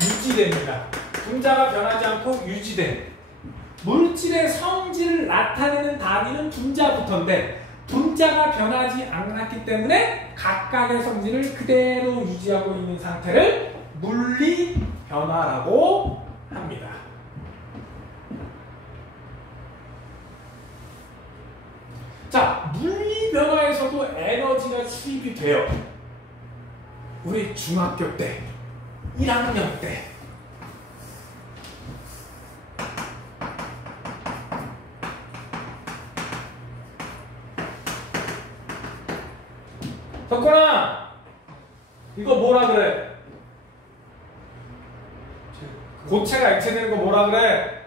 유지됩니다. 분자가 변하지 않고 유지돼. 물질의 성질을 나타내는 단위는 분자부터인데 분자가 변하지 않았기 때문에 각각의 성질을 그대로 유지하고 있는 상태를 물리 변화라고 합니다. 자, 물리 변화에서도 에너지가 수입이 돼요. 우리 중학교 때, 1학년 때. 덕권아, 이거 뭐라 그래? 고체가 액체되는 거 뭐라 그래?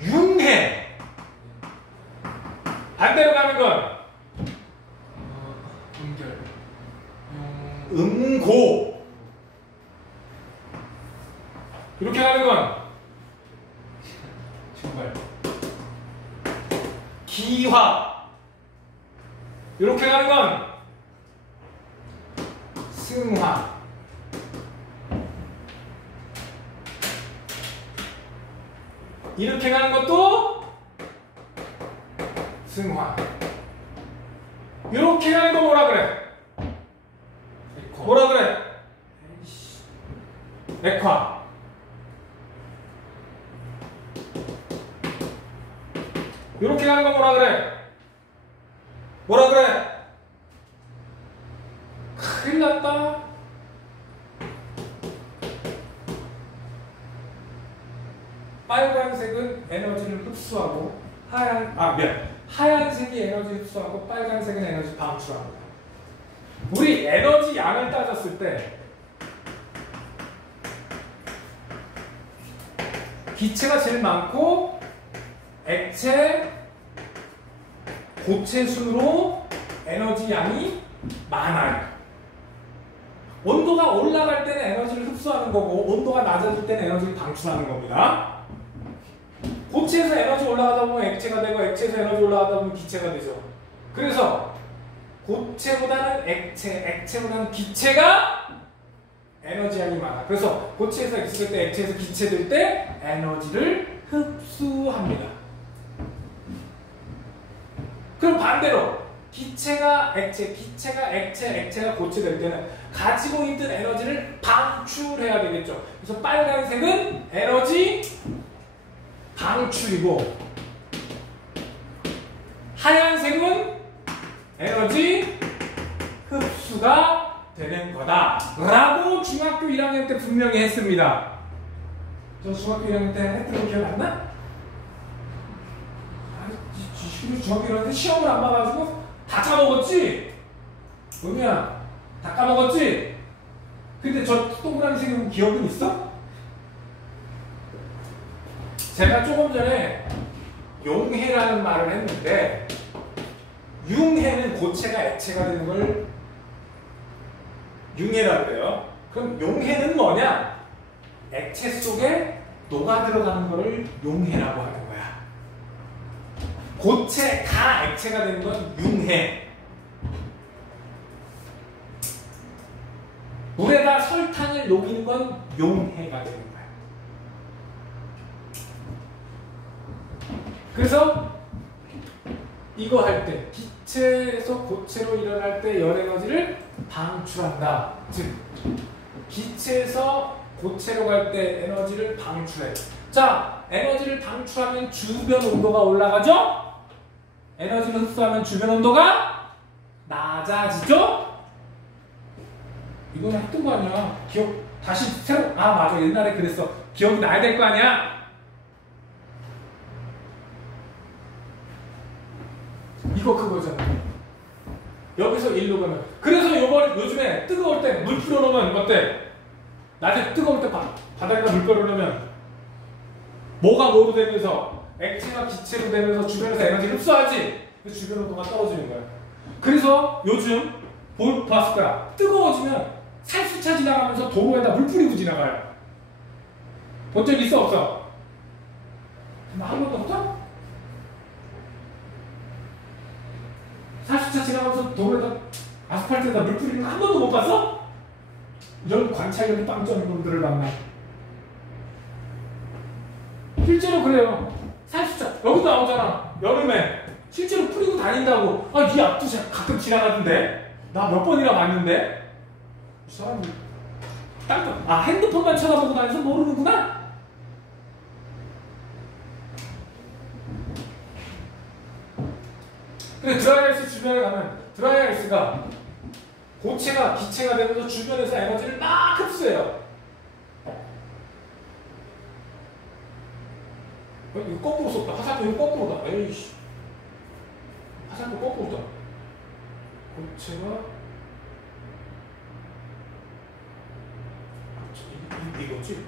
융해. 반대로 가는 건 음결. 음고. 이렇게 가는 건 정말 기화. 이렇게 가는 건 승화. 이렇게 가는 것도 승화. 이렇게 가는 거 뭐라 그래? 뭐라 그래? 액화. 이렇게 가는 거 뭐라 그래? 뭐라 그래? 큰일 났다. 빨간색은 에너지를 흡수하고 하얀색이 에너지 흡수하고 빨간색은 에너지 방출합니다. 우리 에너지 양을 따졌을 때 기체가 제일 많고 액체, 고체 순으로 에너지 양이 많아요. 온도가 올라갈 때는 에너지를 흡수하는 거고 온도가 낮아질 때는 에너지를 방출하는 겁니다. 고체에서 에너지 올라가다 보면 액체가 되고 액체에서 에너지 올라가다 보면 기체가 되죠. 그래서 고체보다는 액체보다는 기체가 에너지 양이 많아. 그래서 고체에서 액체 될 때, 액체에서 기체 될 때 에너지를 흡수합니다. 그럼 반대로 기체가 액체, 액체가 고체 될 때는 가지고 있는 에너지를 방출해야 되겠죠. 그래서 빨간색은 에너지 방출이고 하얀색은 에너지 흡수가 되는 거다 라고 중학교 1학년 때 분명히 했습니다. 저 중학교 1학년 때 했던 거 기억 안 나? 중학교 1학년 때 시험을 안 봐가지고 다 까먹었지? 은미야 다 까먹었지? 근데 저 동그라미 생긴 기억은 있어? 제가 조금 전에 용해라는 말을 했는데 융해는 고체가 액체가 되는 걸 융해라고 그래요. 그럼 용해는 뭐냐? 액체 속에 녹아 들어가는 거를 용해라고 하는 거야. 고체가 액체가 되는 건 융해. 물에다 설탕을 녹이는 건 용해가 되는 거야. 그래서 이거 할 때 기체에서 고체로 일어날 때 열 에너지를 방출한다. 즉 기체에서 고체로 갈 때 에너지를 방출해. 자, 에너지를 방출하면 주변 온도가 올라가죠? 에너지를 흡수하면 주변 온도가 낮아지죠? 이거는 했던 거 아니야. 기억 다시 새로 맞아 옛날에 그랬어. 기억이 나야 될 거 아니야. 이거 그거잖아. 여기서 일로 가면. 그래서 요즘에 뜨거울 때 물 풀어놓으면 어때? 낮에 뜨거울 때 바닥에다 물 걸어놓으면 뭐가 뭐로 되면서 액체가 기체로 되면서 주변에서 에너지를 흡수하지. 그 주변 온도가 떨어지는 거야. 그래서 요즘 봤을 거야. 뜨거워지면 살수차 지나가면서 도로에다 물 뿌리고 지나가요. 본 적 있어 없어? 나 한 번도 없어? 살수차 지나가면서 도로에다 아스팔트에다 물 뿌리는 거 한 번도 못 봤어? 이런 관찰력이 빵점인 놈들을 만나. 실제로 그래요. 살수차 여기도 나오잖아. 여름에 실제로 뿌리고 다닌다고. 이 앞도 가끔 지나가던데 나 몇 번이나 봤는데. 이 사람이 핸드폰만 쳐다보고 다녀서 모르는구나. 근데 드라이아이스 주변에 가면 드라이아이스가 고체가 기체가 되면서 주변에서 에너지를 막 흡수해요. 이거 거꾸로 썼다. 화살표 이거 거꾸로다. 에이씨. 화살표 거꾸로다. 고체가 이거지?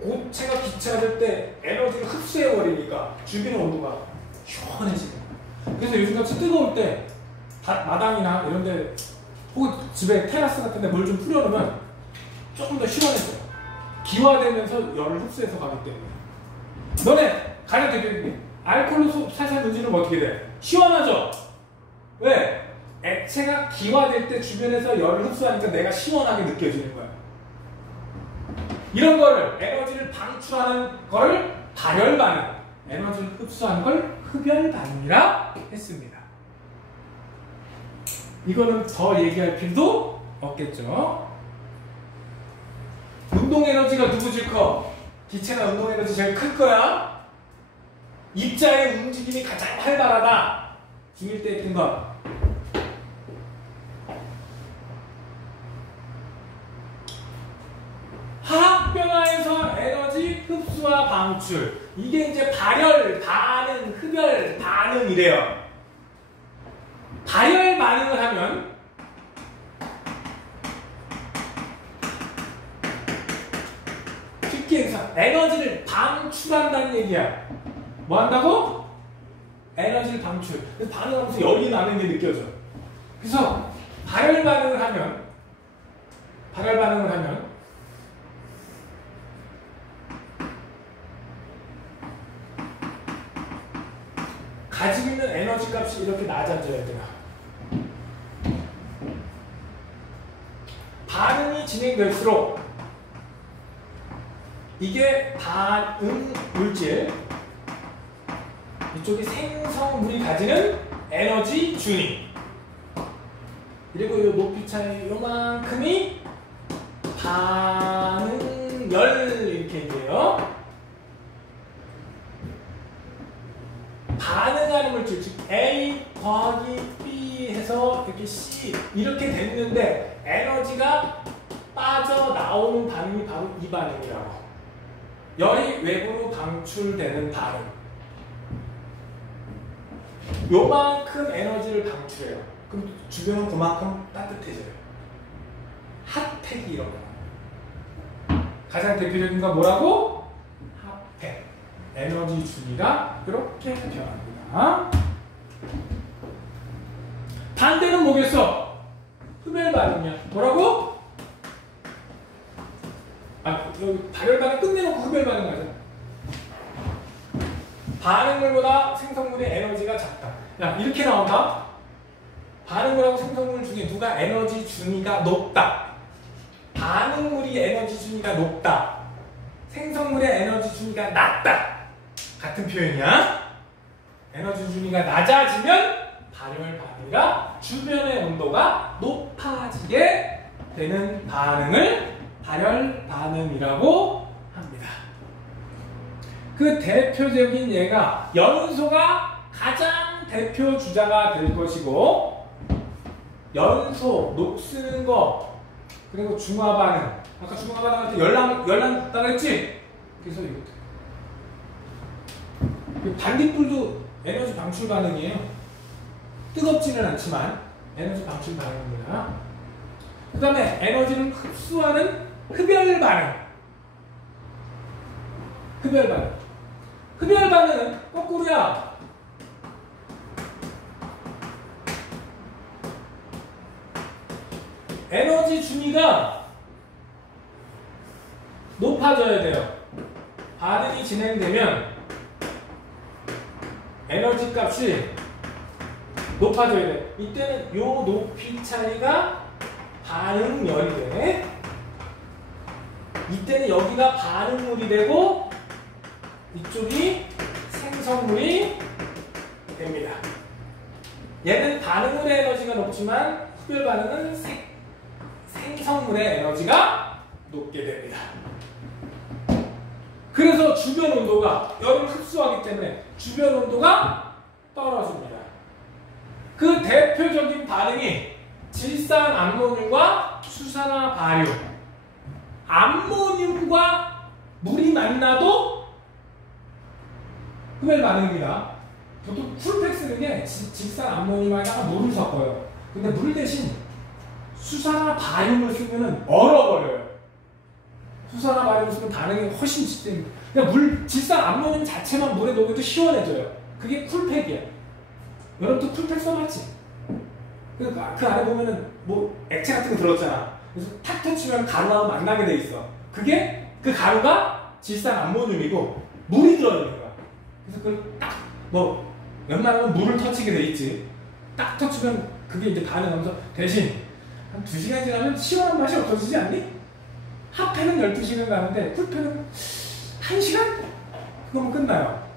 고체가 기체가 될 때 에너지를 흡수해버리니까 주변의 온도가 시원해지는 거야. 그래서 요즘같이 뜨거울 때 마당이나 이런 데 혹은 집에 테라스 같은 데 물 좀 뿌려놓으면 조금 더 시원해져요. 기화되면서 열을 흡수해서 가기 때문에. 너네 가려 되게 알코올로 살살 문지르면 어떻게 돼? 시원하죠? 왜? 액체가 기화될 때 주변에서 열을 흡수하니까 내가 시원하게 느껴지는 거야. 이런 거를 에너지를 방출하는 걸 발열 반응, 에너지를 흡수하는 걸 흡열 반응이라 했습니다. 이거는 더 얘기할 필요도 없겠죠. 운동 에너지가 누구 제일 커? 기체나 운동 에너지 제일 클 거야. 입자의 움직임이 가장 활발하다. 중1 때 했던 거. 흡수와 방출. 이게 이제 발열, 반응, 흡열, 반응이래요. 발열 반응을 하면 쉽게 해서 에너지를 방출한다는 얘기야. 뭐 한다고? 에너지를 방출. 그래서 반응하면서 열이 나는 게 느껴져. 그래서 발열 반응을 하면 가지고 있는 에너지 값이 이렇게 낮아져야 돼요. 반응이 진행될수록 이게 반응 물질, 이쪽이 생성물이 가지는 에너지 준위, 그리고 이 높이 차이 요만큼이 반응열 이렇게 얘기해요. 반응하는 물질, 즉 A 더하기 B 해서 이렇게 C 이렇게 됐는데 에너지가 빠져나오는 반응이 바로 이 반응이라고. 열이 외부로 방출되는 반응. 요만큼 에너지를 방출해요. 그럼 주변은 그만큼 따뜻해져요. 핫팩이 일어나요. 가장 대표적인 건 뭐라고? 핫팩. 에너지 준위가 이렇게 변합니다. 반대는 뭐겠어? 흡열 반응이야. 뭐라고? 여기 발열 반응 끝내놓고 흡열 반응 하자. 반응물보다 생성물의 에너지가 작다. 야, 이렇게 나온다. 반응물하고 생성물 중에 누가 에너지 준위가 높다. 반응물이 에너지 준위가 높다. 생성물의 에너지 준위가 낮다. 같은 표현이야. 에너지 준위가 낮아지면 발열 반응이라 주변의 온도가 높아지게 되는 반응을 발열 반응이라고 합니다. 그 대표적인 예가 연소가 가장 대표 주자가 될 것이고, 연소, 녹쓰는 거, 그리고 중화 반응. 아까 중화 반응할 때 열난다고 했지? 그래서 이것도. 반딧불도 에너지 방출 반응이에요. 뜨겁지는 않지만 에너지 방출 반응입니다. 그 다음에 에너지를 흡수하는 흡열 반응. 흡열 반응. 흡열 반응은 거꾸로야. 에너지 준위가 높아져야 돼요. 반응이 진행되면 에너지 값이 높아져야 돼. 이때는 요 높이 차이가 반응열이 돼. 이때는 여기가 반응물이 되고 이쪽이 생성물이 됩니다. 얘는 반응물의 에너지가 높지만 흡열 반응은 생성물의 에너지가 높게 됩니다. 그래서 주변 온도가, 열을 흡수하기 때문에 주변 온도가 떨어집니다. 그 대표적인 반응이 질산 암모늄과 수산화 발효. 암모늄과 물이 만나도 흡열 반응입니다. 보통 쿨팩 쓰는 게 질산 암모늄에다가 물을 섞어요. 근데 물 대신 수산화 바륨을 쓰면 얼어버려요. 수산화 바륨을 쓰면 반응이 훨씬 진행돼요. 그냥 질산 암모늄 자체만 물에 녹여도 시원해져요. 그게 쿨팩이야. 여러분도 쿨팩 써봤지? 그 안에 보면은 뭐 액체 같은 거 들었잖아. 그래서 탁 터치면 가루하고 만나게 돼 있어. 그 가루가 질산 암모늄이고 물이 들어있는 거야. 그래서 그걸 딱 웬만하면 물을 터치게 돼 있지. 딱 터치면 그게 이제 반응하면서 대신 한 2시간 지나면 시원한 맛이 없어지지 않니? 핫팩은 12시간 가는데 쿨팩은 1시간? 그거면 끝나요.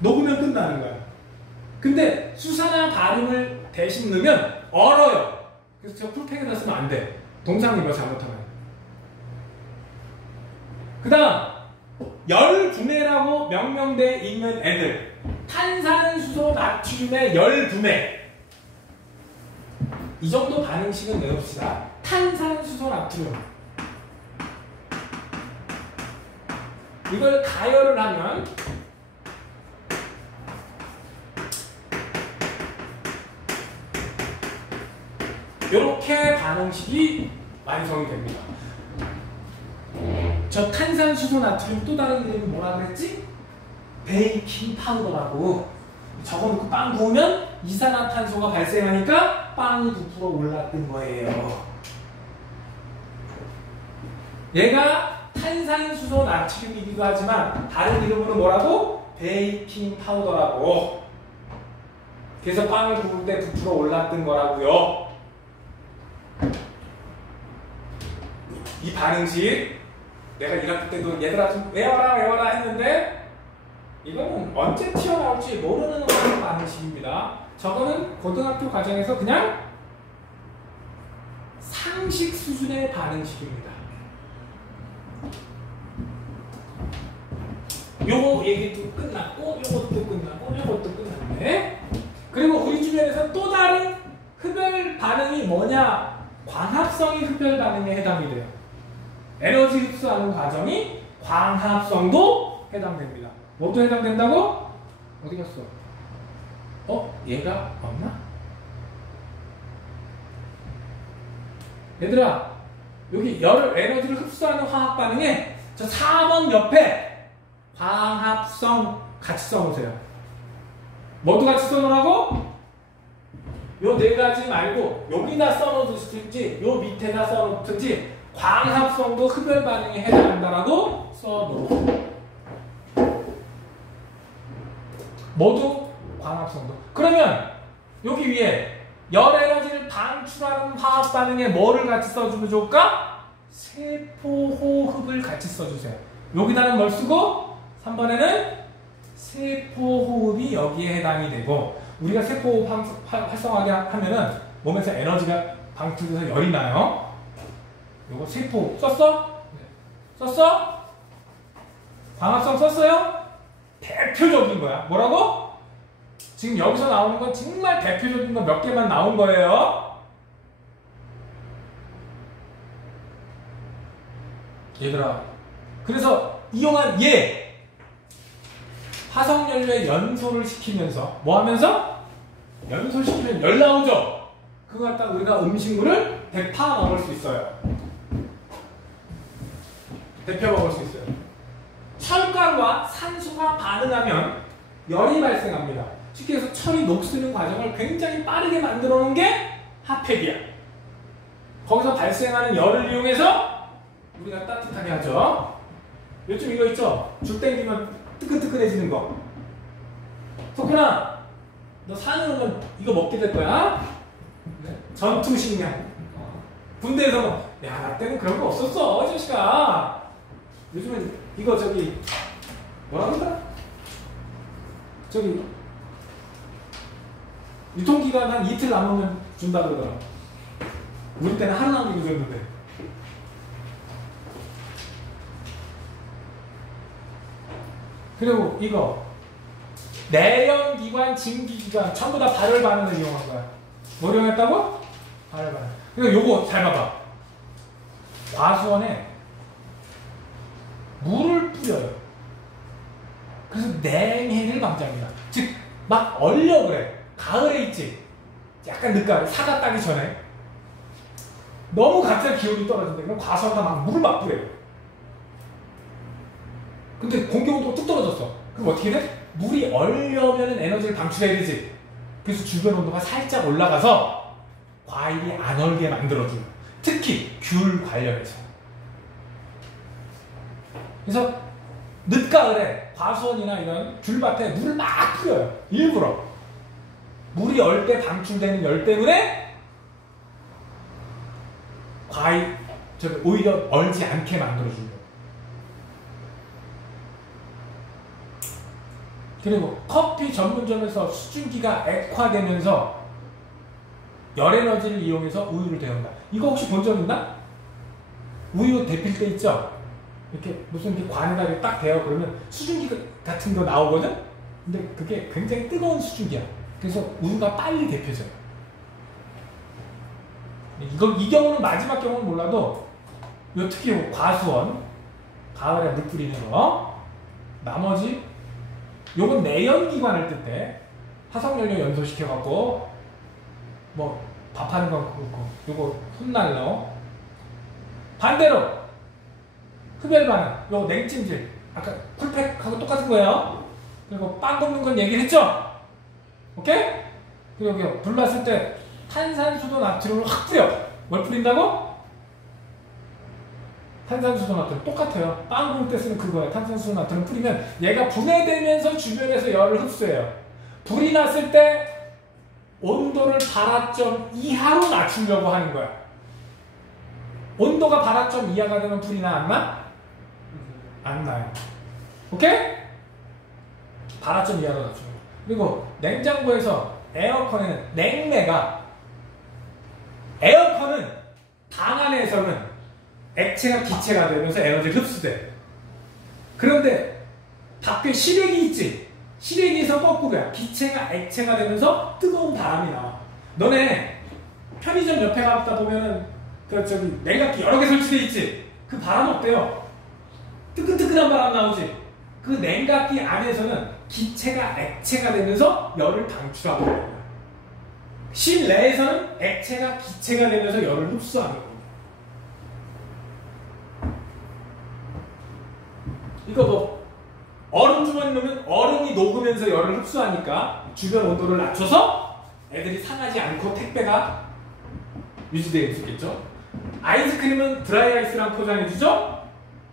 녹으면 끝나는 거야. 근데 수산화 바륨을 대신 넣으면 얼어요. 그래서 저 쿨팩에다 쓰면 안 돼. 동상이거 잘못하면. 그 다음 열분해라고 명명되어 있는 애들. 탄산수소 나트륨의 열분해. 이 정도 반응식은 외웁시다. 탄산수소 나트륨. 이걸 가열을 하면 이렇게 반응식이 완성이 됩니다. 저 탄산수소 나트륨 또 다른 이름이 뭐라 그랬지? 베이킹 파우더라고. 저거 넣고 빵 구우면 이산화탄소가 발생하니까 빵이 부풀어 올랐던 거예요. 얘가 탄산수소 나트륨이기도 하지만 다른 이름으로 뭐라고? 베이킹 파우더라고. 그래서 빵을 구울 때 부풀어 올랐던 거라고요. 이 반응식 내가 1학기 때도 얘들아 좀 외워라 했는데 이거는 언제 튀어나올지 모르는 그런 반응식입니다. 저거는 고등학교 과정에서 그냥 상식 수준의 반응식입니다. 요거 얘기도 끝났고 요것도 끝나고 요것도 끝났네. 그리고 우리 주변에서 또 다른 흡열 반응이 뭐냐? 광합성이 흡열 반응에 해당이 돼요. 에너지 흡수하는 과정이 광합성도 해당됩니다. 뭐도 해당된다고? 어디 갔어? 얘가 없나? 얘들아, 여기 열 에너지를 흡수하는 화학 반응에 저 4번 옆에 광합성 같이 써놓으세요. 뭐도 같이 써놓으라고? 요 네 가지 말고 여기다 써놓든지 요 밑에다 써놓든지 광합성도 흡열 반응에 해당한다라고 써놓으세요. 모두 광합성도. 그러면 여기 위에 열 에너지를 방출하는 화학 반응에 뭐를 같이 써주면 좋을까? 세포호흡을 같이 써주세요. 여기다는 뭘 쓰고 3번에는 세포호흡이 여기에 해당이 되고 우리가 세포호흡 활성화하게 하면은 몸에서 에너지가 방출돼서 열이 나요. 요거 세포호흡 썼어? 썼어? 광합성 썼어요? 대표적인 거야. 뭐라고? 지금 여기서 나오는 건 정말 대표적인 거 몇 개만 나온 거예요. 얘들아, 그래서 이용한 화석연료에 연소를 시키면서 뭐 하면서? 연소시키면 열 나오죠? 그거 갖다가 우리가 음식물을 데파 먹을 수 있어요. 데펴 먹을 수 있어요. 철가루와 산소가 반응하면 열이 발생합니다. 쉽게 해서 철이 녹쓰는 과정을 굉장히 빠르게 만들어 놓은 게 핫팩이야. 거기서 발생하는 열을 이용해서 우리가 따뜻하게 하죠. 요즘 이거 있죠? 줄 땡기면 뜨끈뜨끈해지는 거. 석훈아, 너 산으로는 이거 먹게 될 거야? 네? 전투식량. 군대에서 야, 나 때는 그런 거 없었어, 자식아. 요즘은 이거 저기 뭐라 그러더라? 저기 유통기간 한 이틀 남으면 준다 그러더라. 우리 때는 하루 남기고 줬는데. 그리고 이거 내연기관, 진기기관 전부 다 발열 반응을 이용한 거야. 뭘 이용했다고? 발열 반응. 그리고 요거 잘 봐봐. 과수원에 물을 뿌려요. 그래서 냉해를 방지합니다. 즉, 막 얼려 그래. 가을에 있지. 약간 늦가을, 사과 따기 전에. 너무 갑자기 기온이 떨어진다. 그럼 과수원에다 막 물을 막 뿌려요. 근데 공기온도가 뚝 떨어졌어. 그럼 어떻게 돼? 물이 얼려면 에너지를 방출해야 되지. 그래서 주변 온도가 살짝 올라가서 과일이 안 얼게 만들어줘요. 특히 귤 관련해서. 그래서 늦가을에 과수원이나 이런 귤밭에 물을 막 뿌려요. 일부러. 물이 얼 때 방출되는 열 때문에 과일, 오히려 얼지 않게 만들어줘요. 그리고 커피 전문점에서 수증기가 액화되면서 열에너지를 이용해서 우유를 데운다. 이거 혹시 본 적 있나? 우유 데필 때 있죠? 이렇게 무슨 이렇게 관에다 이렇게 딱 데워 그러면 수증기 같은 거 나오거든? 근데 그게 굉장히 뜨거운 수증기야. 그래서 우유가 빨리 데펴져요. 이 경우는 마지막 경우는 몰라도 요 특히 과수원, 가을에 물 뿌리는 거, 나머지 요건 내연기관을 뜰 때 화석연료 연소시켜갖고 뭐 밥하는 건 그렇고 요거 훗날로 반대로 흡열 반응 요거 냉찜질 아까 쿨팩하고 똑같은 거예요. 그리고 빵 굽는 건 얘기를 했죠? 오케이? 그리고 여기 불 났을 때 탄산수도 나트륨을 확 뿌려. 뭘 뿌린다고? 탄산수도 나트륨 똑같아요. 빵 구울 때 쓰는 그거예요. 탄산수도 나트륨 뿌리면 얘가 분해되면서 주변에서 열을 흡수해요. 불이 났을 때 온도를 발화점 이하로 낮추려고 하는 거야. 온도가 발화점 이하가 되면 불이 나? 안 나? 안 나요. 오케이? 발화점 이하로 낮추는 거. 그리고 냉장고에서 에어컨에는 냉매가 에어컨은 방 안에서는 액체가 기체가 되면서 에너지를 흡수돼. 그런데 밖에 실외기 있지? 실외기에서 거꾸로야. 기체가 액체가 되면서 뜨거운 바람이 나와. 너네 편의점 옆에 가다 보면은 그 저기 냉각기 여러 개 설치돼 있지? 그 바람 어때요? 뜨끈뜨끈한 바람 나오지? 그 냉각기 안에서는 기체가 액체가 되면서 열을 방출하고 있는 거야. 실내에서는 액체가 기체가 되면서 열을 흡수하는 거야. 이거 뭐 얼음 주머니 넣으면 얼음이 녹으면서 열을 흡수하니까 주변 온도를 낮춰서 애들이 상하지 않고 택배가 유지되어 있겠죠. 아이스크림은 드라이 아이스랑 포장해주죠.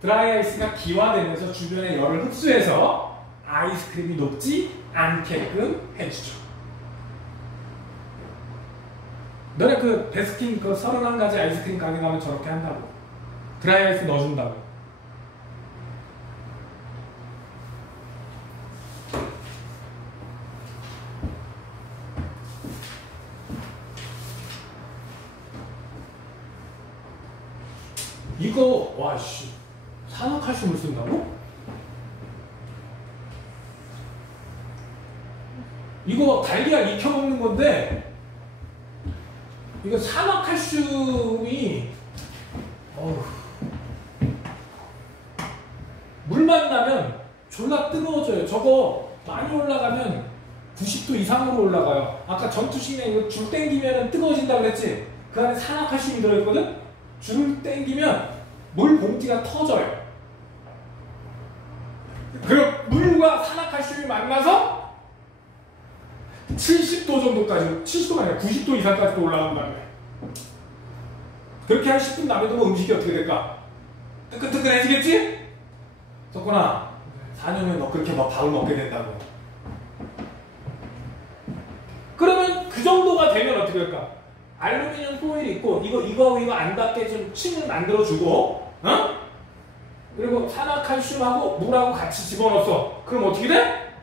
드라이 아이스가 기화되면서 주변에 열을 흡수해서 아이스크림이 녹지 않게끔 해주죠. 너네 그 베스킨 그 31가지 아이스크림 가게 가면 저렇게 한다고. 드라이 아이스 넣어준다고. 이거 와씨 산화칼슘을 쓴다고? 이거 달걀 익혀 먹는 건데 이거 산화칼슘이 물만 나면 졸라 뜨거워져요. 저거 많이 올라가면 90도 이상으로 올라가요. 아까 전투식량 이거 줄 땡기면 뜨거워진다고 그랬지? 그 안에 산화칼슘이 들어있거든? 줄을 땡기면 물 봉지가 터져요. 그리고 물과 산화칼슘이 만나서 70도 정도까지, 70도가 아니라 90도 이상까지도 올라간 다음에 그렇게 한 10분 남겨두면 음식이 어떻게 될까? 뜨끈뜨끈해지겠지? 석훈아, 4년 후에 너 그렇게 막 밥을 먹게 된다고. 그러면 그 정도가 되면 어떻게 될까? 알루미늄 포일이 있고 이거하고 이거 안 닿게 좀 침을 만들어주고 그리고 산화칼슘하고 물하고 같이 집어넣었어. 그럼 어떻게 돼?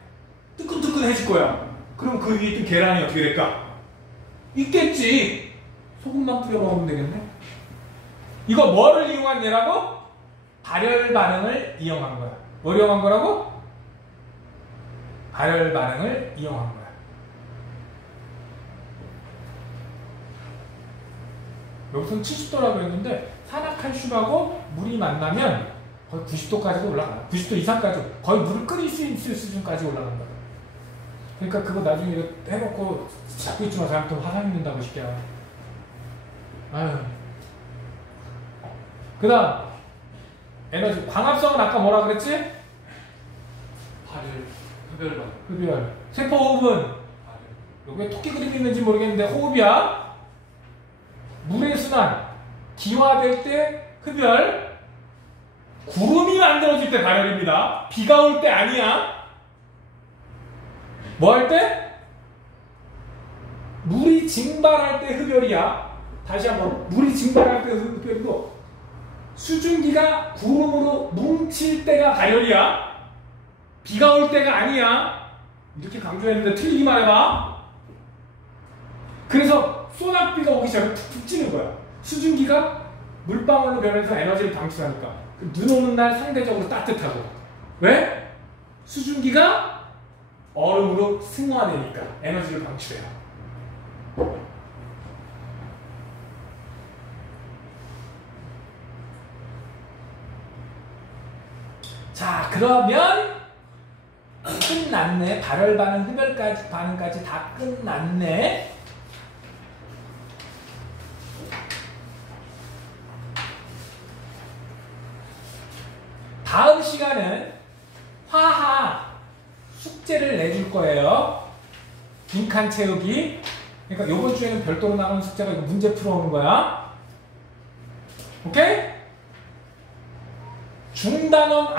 뜨끈뜨끈해질 거야. 그럼 그 위에 있던 계란이 어떻게 될까? 있겠지. 소금만 뿌려 먹으면 되겠네. 이거 뭐를 이용한 예라고? 발열 반응을 이용한 거야. 뭘 이용한 거라고? 발열 반응을 이용한 거야. 여기서는 70도라고 했는데 산화칼슘하고 물이 만나면 거의 90도까지도 올라가요. 90도 이상까지 거의 물을 끓일 수 있을 수준까지 올라간다. 그러니까 그거 나중에 이거 해먹고 잡고 있지 마. 잘못하면 화상 입는다고 시켜요. 아유. 그 다음 에너지 광합성은 아까 뭐라 그랬지? 발열, 흡열반. 흡열. 세포 호흡은 여기 토끼 그림 있는지 모르겠는데 호흡이야. 물의 순환, 기화될 때 흡열, 구름이 만들어질 때 발열입니다. 비가 올 때 아니야. 뭐 할 때? 물이 증발할 때 흡열이야. 다시 한번 물이 증발할 때 흡열이고 수증기가 구름으로 뭉칠 때가 발열이야. 비가 올 때가 아니야. 이렇게 강조했는데 틀리기만 해봐. 그래서 소낙비가 오기 전에 툭툭 찌는 거야. 수증기가 물방울로 변해서 에너지를 방출하니까. 눈 오는 날 상대적으로 따뜻하고. 왜? 수증기가 얼음으로 승화되니까 에너지를 방출해요. 자, 그러면 끝났네. 발열 반응, 흡열 반응까지 다 끝났네. 다음 시간은 화학 숙제를 내줄 거예요. 빈칸 채우기. 그러니까 이번 주에는 별도로 나가는 숙제가 이거 문제 풀어오는 거야. 오케이? 중단원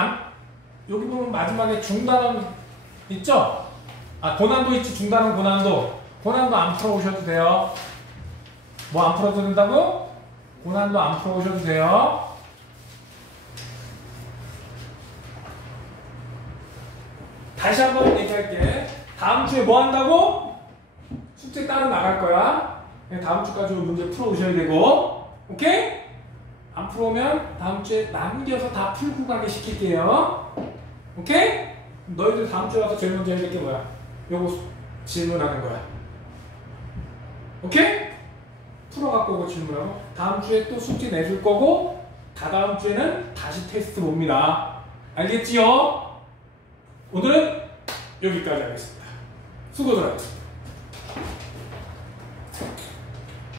여기 보면 마지막에 중단원 있죠? 고난도 있지. 중단원 고난도. 고난도 안 풀어오셔도 돼요. 뭐 안 풀어도 된다고? 고난도 안 풀어오셔도 돼요. 다시 한번 얘기할게. 다음 주에 뭐 한다고? 숙제 따로 나갈 거야. 다음 주까지 문제 풀어오셔야 되고. 오케이? 안 풀어오면 다음 주에 남겨서 다 풀고 가게 시킬게요. 오케이? 너희들 다음 주에 와서 제일 먼저 해야 될 게 뭐야? 요거 질문하는 거야. 오케이? 풀어갖고 오고 질문하고. 다음 주에 또 숙제 내줄 거고, 다다음 주에는 다시 테스트 봅니다. 알겠지요? 오늘은 여기까지 하겠습니다. 수고들 하셨습니다.